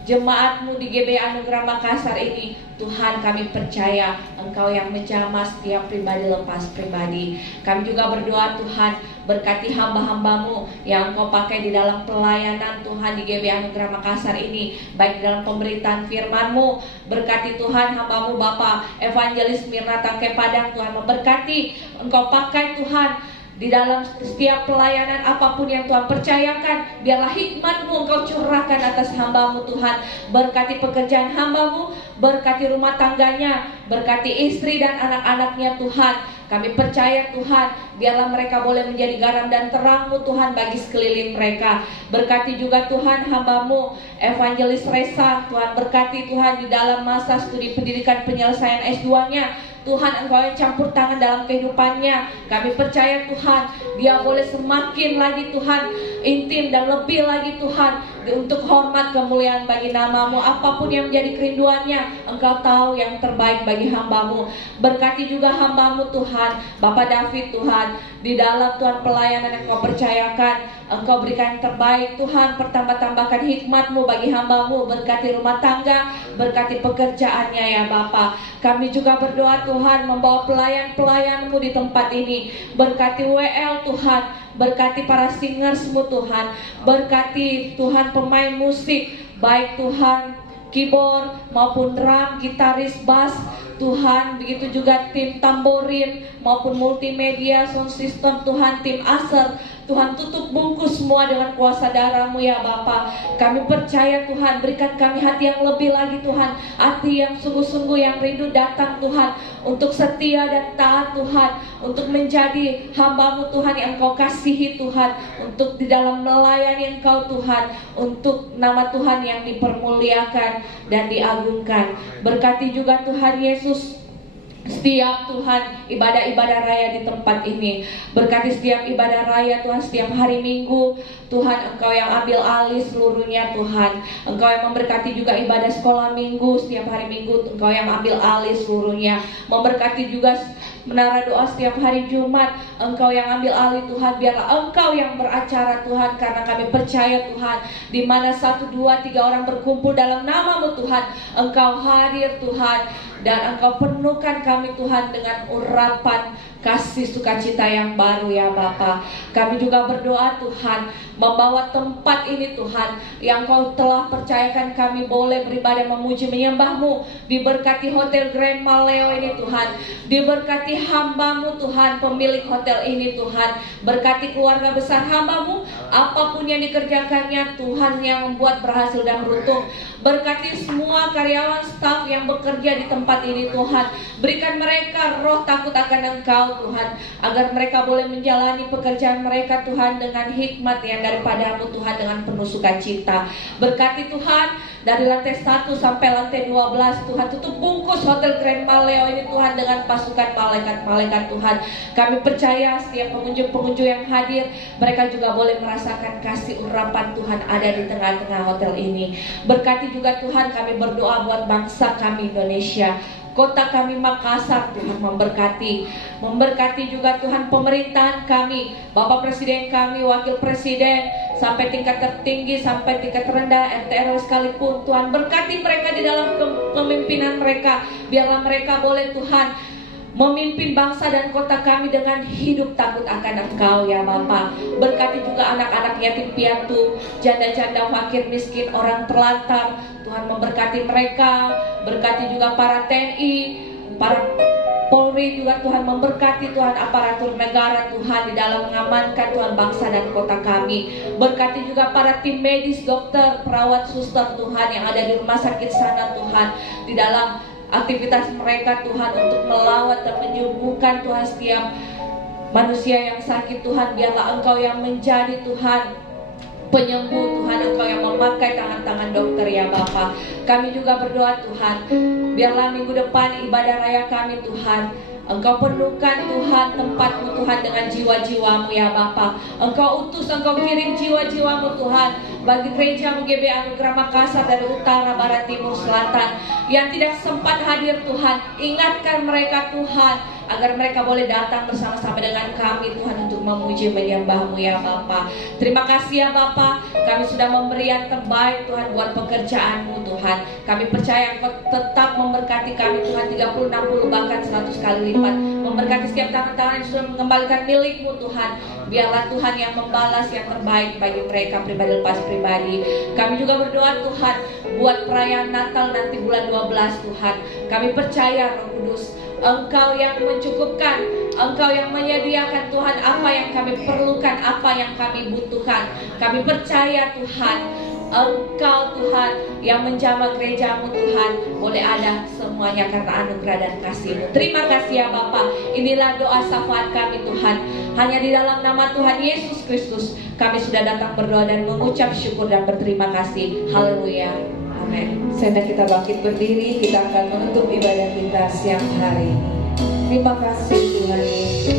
jemaat-Mu di GBA Anugerah Makassar ini, Tuhan kami percaya Engkau yang menjamah setiap pribadi lepas pribadi. Kami juga berdoa Tuhan, berkati hamba-hamba-Mu yang Engkau pakai di dalam pelayanan Tuhan di GBA Anugerah Makassar ini, baik dalam pemberitaan firman-Mu. Berkati Tuhan hamba-Mu Bapak Evangelis Mirna Tangke Padang, Tuhan memberkati, Engkau pakai Tuhan di dalam setiap pelayanan apapun yang Tuhan percayakan. Biarlah hikmat-Mu Engkau curahkan atas hamba-Mu Tuhan. Berkati pekerjaan hamba-Mu, berkati rumah tangganya, berkati istri dan anak-anaknya Tuhan. Kami percaya Tuhan, biarlah mereka boleh menjadi garam dan terang-Mu Tuhan bagi sekeliling mereka. Berkati juga Tuhan hamba-Mu Evangelis Resa, Tuhan berkati Tuhan di dalam masa studi pendidikan penyelesaian S2-nya. Tuhan Engkau yang campur tangan dalam kehidupannya. Kami percaya Tuhan, dia boleh semakin lagi Tuhan intim dan lebih lagi Tuhan untuk hormat kemuliaan bagi nama-Mu. Apapun yang menjadi kerinduannya, Engkau tahu yang terbaik bagi hamba-Mu. Berkati juga hamba-Mu Tuhan, Bapak David Tuhan, di dalam Tuhan pelayanan yang Engkau percayakan, Engkau berikan yang terbaik Tuhan. Pertambah-tambahkan hikmat-Mu bagi hamba-Mu. Berkati rumah tangga, berkati pekerjaannya ya Bapa. Kami juga berdoa Tuhan, membawa pelayan-pelayan-Mu di tempat ini. Berkati WL Tuhan, berkati para singers-Mu Tuhan, berkati Tuhan pemain musik, baik Tuhan keyboard maupun drum, gitaris, bass Tuhan, begitu juga tim tamborin maupun multimedia, sound system Tuhan, tim aser. Tuhan tutup bungkus semua dengan kuasa darah-Mu ya Bapa. Kami percaya Tuhan, berikan kami hati yang lebih lagi Tuhan, hati yang sungguh-sungguh yang rindu datang Tuhan, untuk setia dan taat Tuhan, untuk menjadi hamba-Mu Tuhan yang Engkau kasihi Tuhan, untuk di dalam melayani Engkau Tuhan, untuk nama Tuhan yang dipermuliakan dan diagungkan. Berkati juga Tuhan Yesus setiap Tuhan ibadah-ibadah raya di tempat ini. Berkati setiap ibadah raya Tuhan, setiap hari Minggu Tuhan, Engkau yang ambil alih seluruhnya Tuhan. Engkau yang memberkati juga ibadah sekolah Minggu, setiap hari Minggu Engkau yang ambil alih seluruhnya. Memberkati juga menara doa setiap hari Jumat, Engkau yang ambil alih Tuhan. Biarlah Engkau yang beracara Tuhan, karena kami percaya Tuhan, di mana 1, 2, 3 orang berkumpul dalam nama-Mu Tuhan, Engkau hadir Tuhan. Dan Engkau penuhkan kami Tuhan dengan urapan kasih sukacita yang baru ya Bapa. Kami juga berdoa Tuhan, membawa tempat ini Tuhan, yang Kau telah percayakan kami boleh beribadah, memuji, menyembah-Mu. Diberkati Hotel Grand Maleo ini Tuhan, diberkati hamba-Mu Tuhan, pemilik hotel ini Tuhan. Berkati keluarga besar hamba-Mu, apapun yang dikerjakannya Tuhan yang membuat berhasil dan beruntung. Berkati semua karyawan, staf yang bekerja di tempat ini Tuhan. Berikan mereka roh takut akan Engkau Engkau Tuhan, agar mereka boleh menjalani pekerjaan mereka Tuhan dengan hikmat yang daripadamu Tuhan, dengan penuh sukacita. Berkati Tuhan dari lantai 1 sampai lantai 12 Tuhan, tutup bungkus Hotel Grand Maleo ini Tuhan dengan pasukan malaikat-malaikat Tuhan. Kami percaya setiap pengunjung-pengunjung yang hadir, mereka juga boleh merasakan kasih urapan Tuhan ada di tengah-tengah hotel ini. Berkati juga Tuhan, kami berdoa buat bangsa kami Indonesia, kota kami Makassar Tuhan, memberkati juga Tuhan pemerintahan kami, Bapak Presiden kami, Wakil Presiden, sampai tingkat tertinggi, sampai tingkat terendah, RT RW sekalipun Tuhan. Berkati mereka di dalam kepemimpinan mereka, biarlah mereka boleh Tuhan memimpin bangsa dan kota kami dengan hidup takut akan Engkau ya Bapa. Berkati juga anak-anak yatim piatu, janda-janda, fakir miskin, orang terlantar Tuhan, memberkati mereka. Berkati juga para TNI, para Polri juga Tuhan, memberkati Tuhan aparatur negara Tuhan di dalam mengamankan Tuhan bangsa dan kota kami. Berkati juga para tim medis, dokter, perawat, suster Tuhan yang ada di rumah sakit sana Tuhan, di dalam aktivitas mereka Tuhan untuk melawat dan menyembuhkan Tuhan setiap manusia yang sakit Tuhan. Biarlah Engkau yang menjadi Tuhan penyembuh Tuhan, Engkau yang memakai tangan-tangan dokter ya Bapa. Kami juga berdoa Tuhan, biarlah minggu depan ibadah raya kami Tuhan, Engkau penuhkan Tuhan tempatmu Tuhan dengan jiwa-jiwamu ya Bapa. Engkau utus, Engkau kirim jiwa-jiwamu Tuhan bagi gereja GB Anugerah Makassar dari utara, barat, timur, selatan yang tidak sempat hadir Tuhan. Ingatkan mereka Tuhan, agar mereka boleh datang bersama-sama dengan kami Tuhan untuk memuji menyembah-Mu ya Bapa. Terima kasih ya Bapa, kami sudah memberi yang terbaik Tuhan buat pekerjaan-Mu Tuhan. Kami percaya Engkau tetap memberkati kami Tuhan 30, 60 bahkan 100 kali lipat. Memberkati setiap tangan-tangan yang sudah mengembalikan milik-Mu Tuhan. Biarlah Tuhan yang membalas yang terbaik bagi mereka pribadi lepas pribadi. Kami juga berdoa Tuhan buat perayaan Natal nanti bulan 12 Tuhan. Kami percaya Roh Kudus, Engkau yang mencukupkan, Engkau yang menyediakan Tuhan apa yang kami perlukan, apa yang kami butuhkan. Kami percaya Tuhan, Engkau Tuhan yang menjamah gereja-Mu Tuhan, boleh ada semuanya karena anugerah dan kasih-Mu. Terima kasih ya Bapa. Inilah doa syafaat kami Tuhan. Hanya di dalam nama Tuhan Yesus Kristus kami sudah datang berdoa dan mengucap syukur dan berterima kasih. Haleluya. Amin. Sedang kita bangkit berdiri, kita akan menutup ibadah kita siang hari ini. Terima kasih Tuhan Yesus.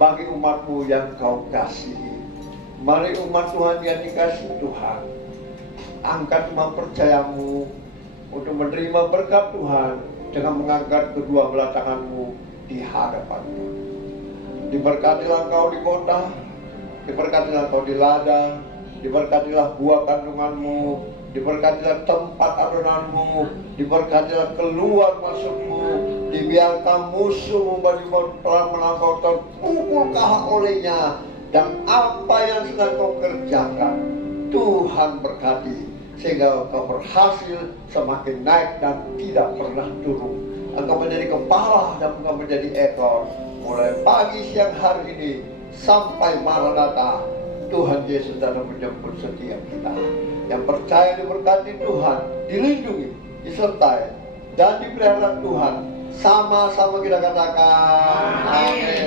Bagi umat-Mu yang Kau kasihi, mari umat Tuhan yang dikasihi Tuhan, angkat iman percayamu untuk menerima berkat Tuhan dengan mengangkat kedua belah tanganmu di hadapannya. Diberkatilah engkau di kota, diberkatilah engkau di ladang, diberkatilah buah kandunganmu, diberkatilah tempat adonanmu, diberkatilah keluar masukmu, dibiarkan musuhmu bagi melampau terpukul kahak olehnya, dan apa yang sedang kau kerjakan Tuhan berkati sehingga kau berhasil semakin naik dan tidak pernah turun. Engkau menjadi kepala dan engkau menjadi ekor mulai pagi siang hari ini sampai Maranatha. Tuhan Yesus datang menjemput setiap kita yang percaya diberkati Tuhan, dilindungi, disertai dan dipelihara Tuhan. Sama-sama kita katakan amin.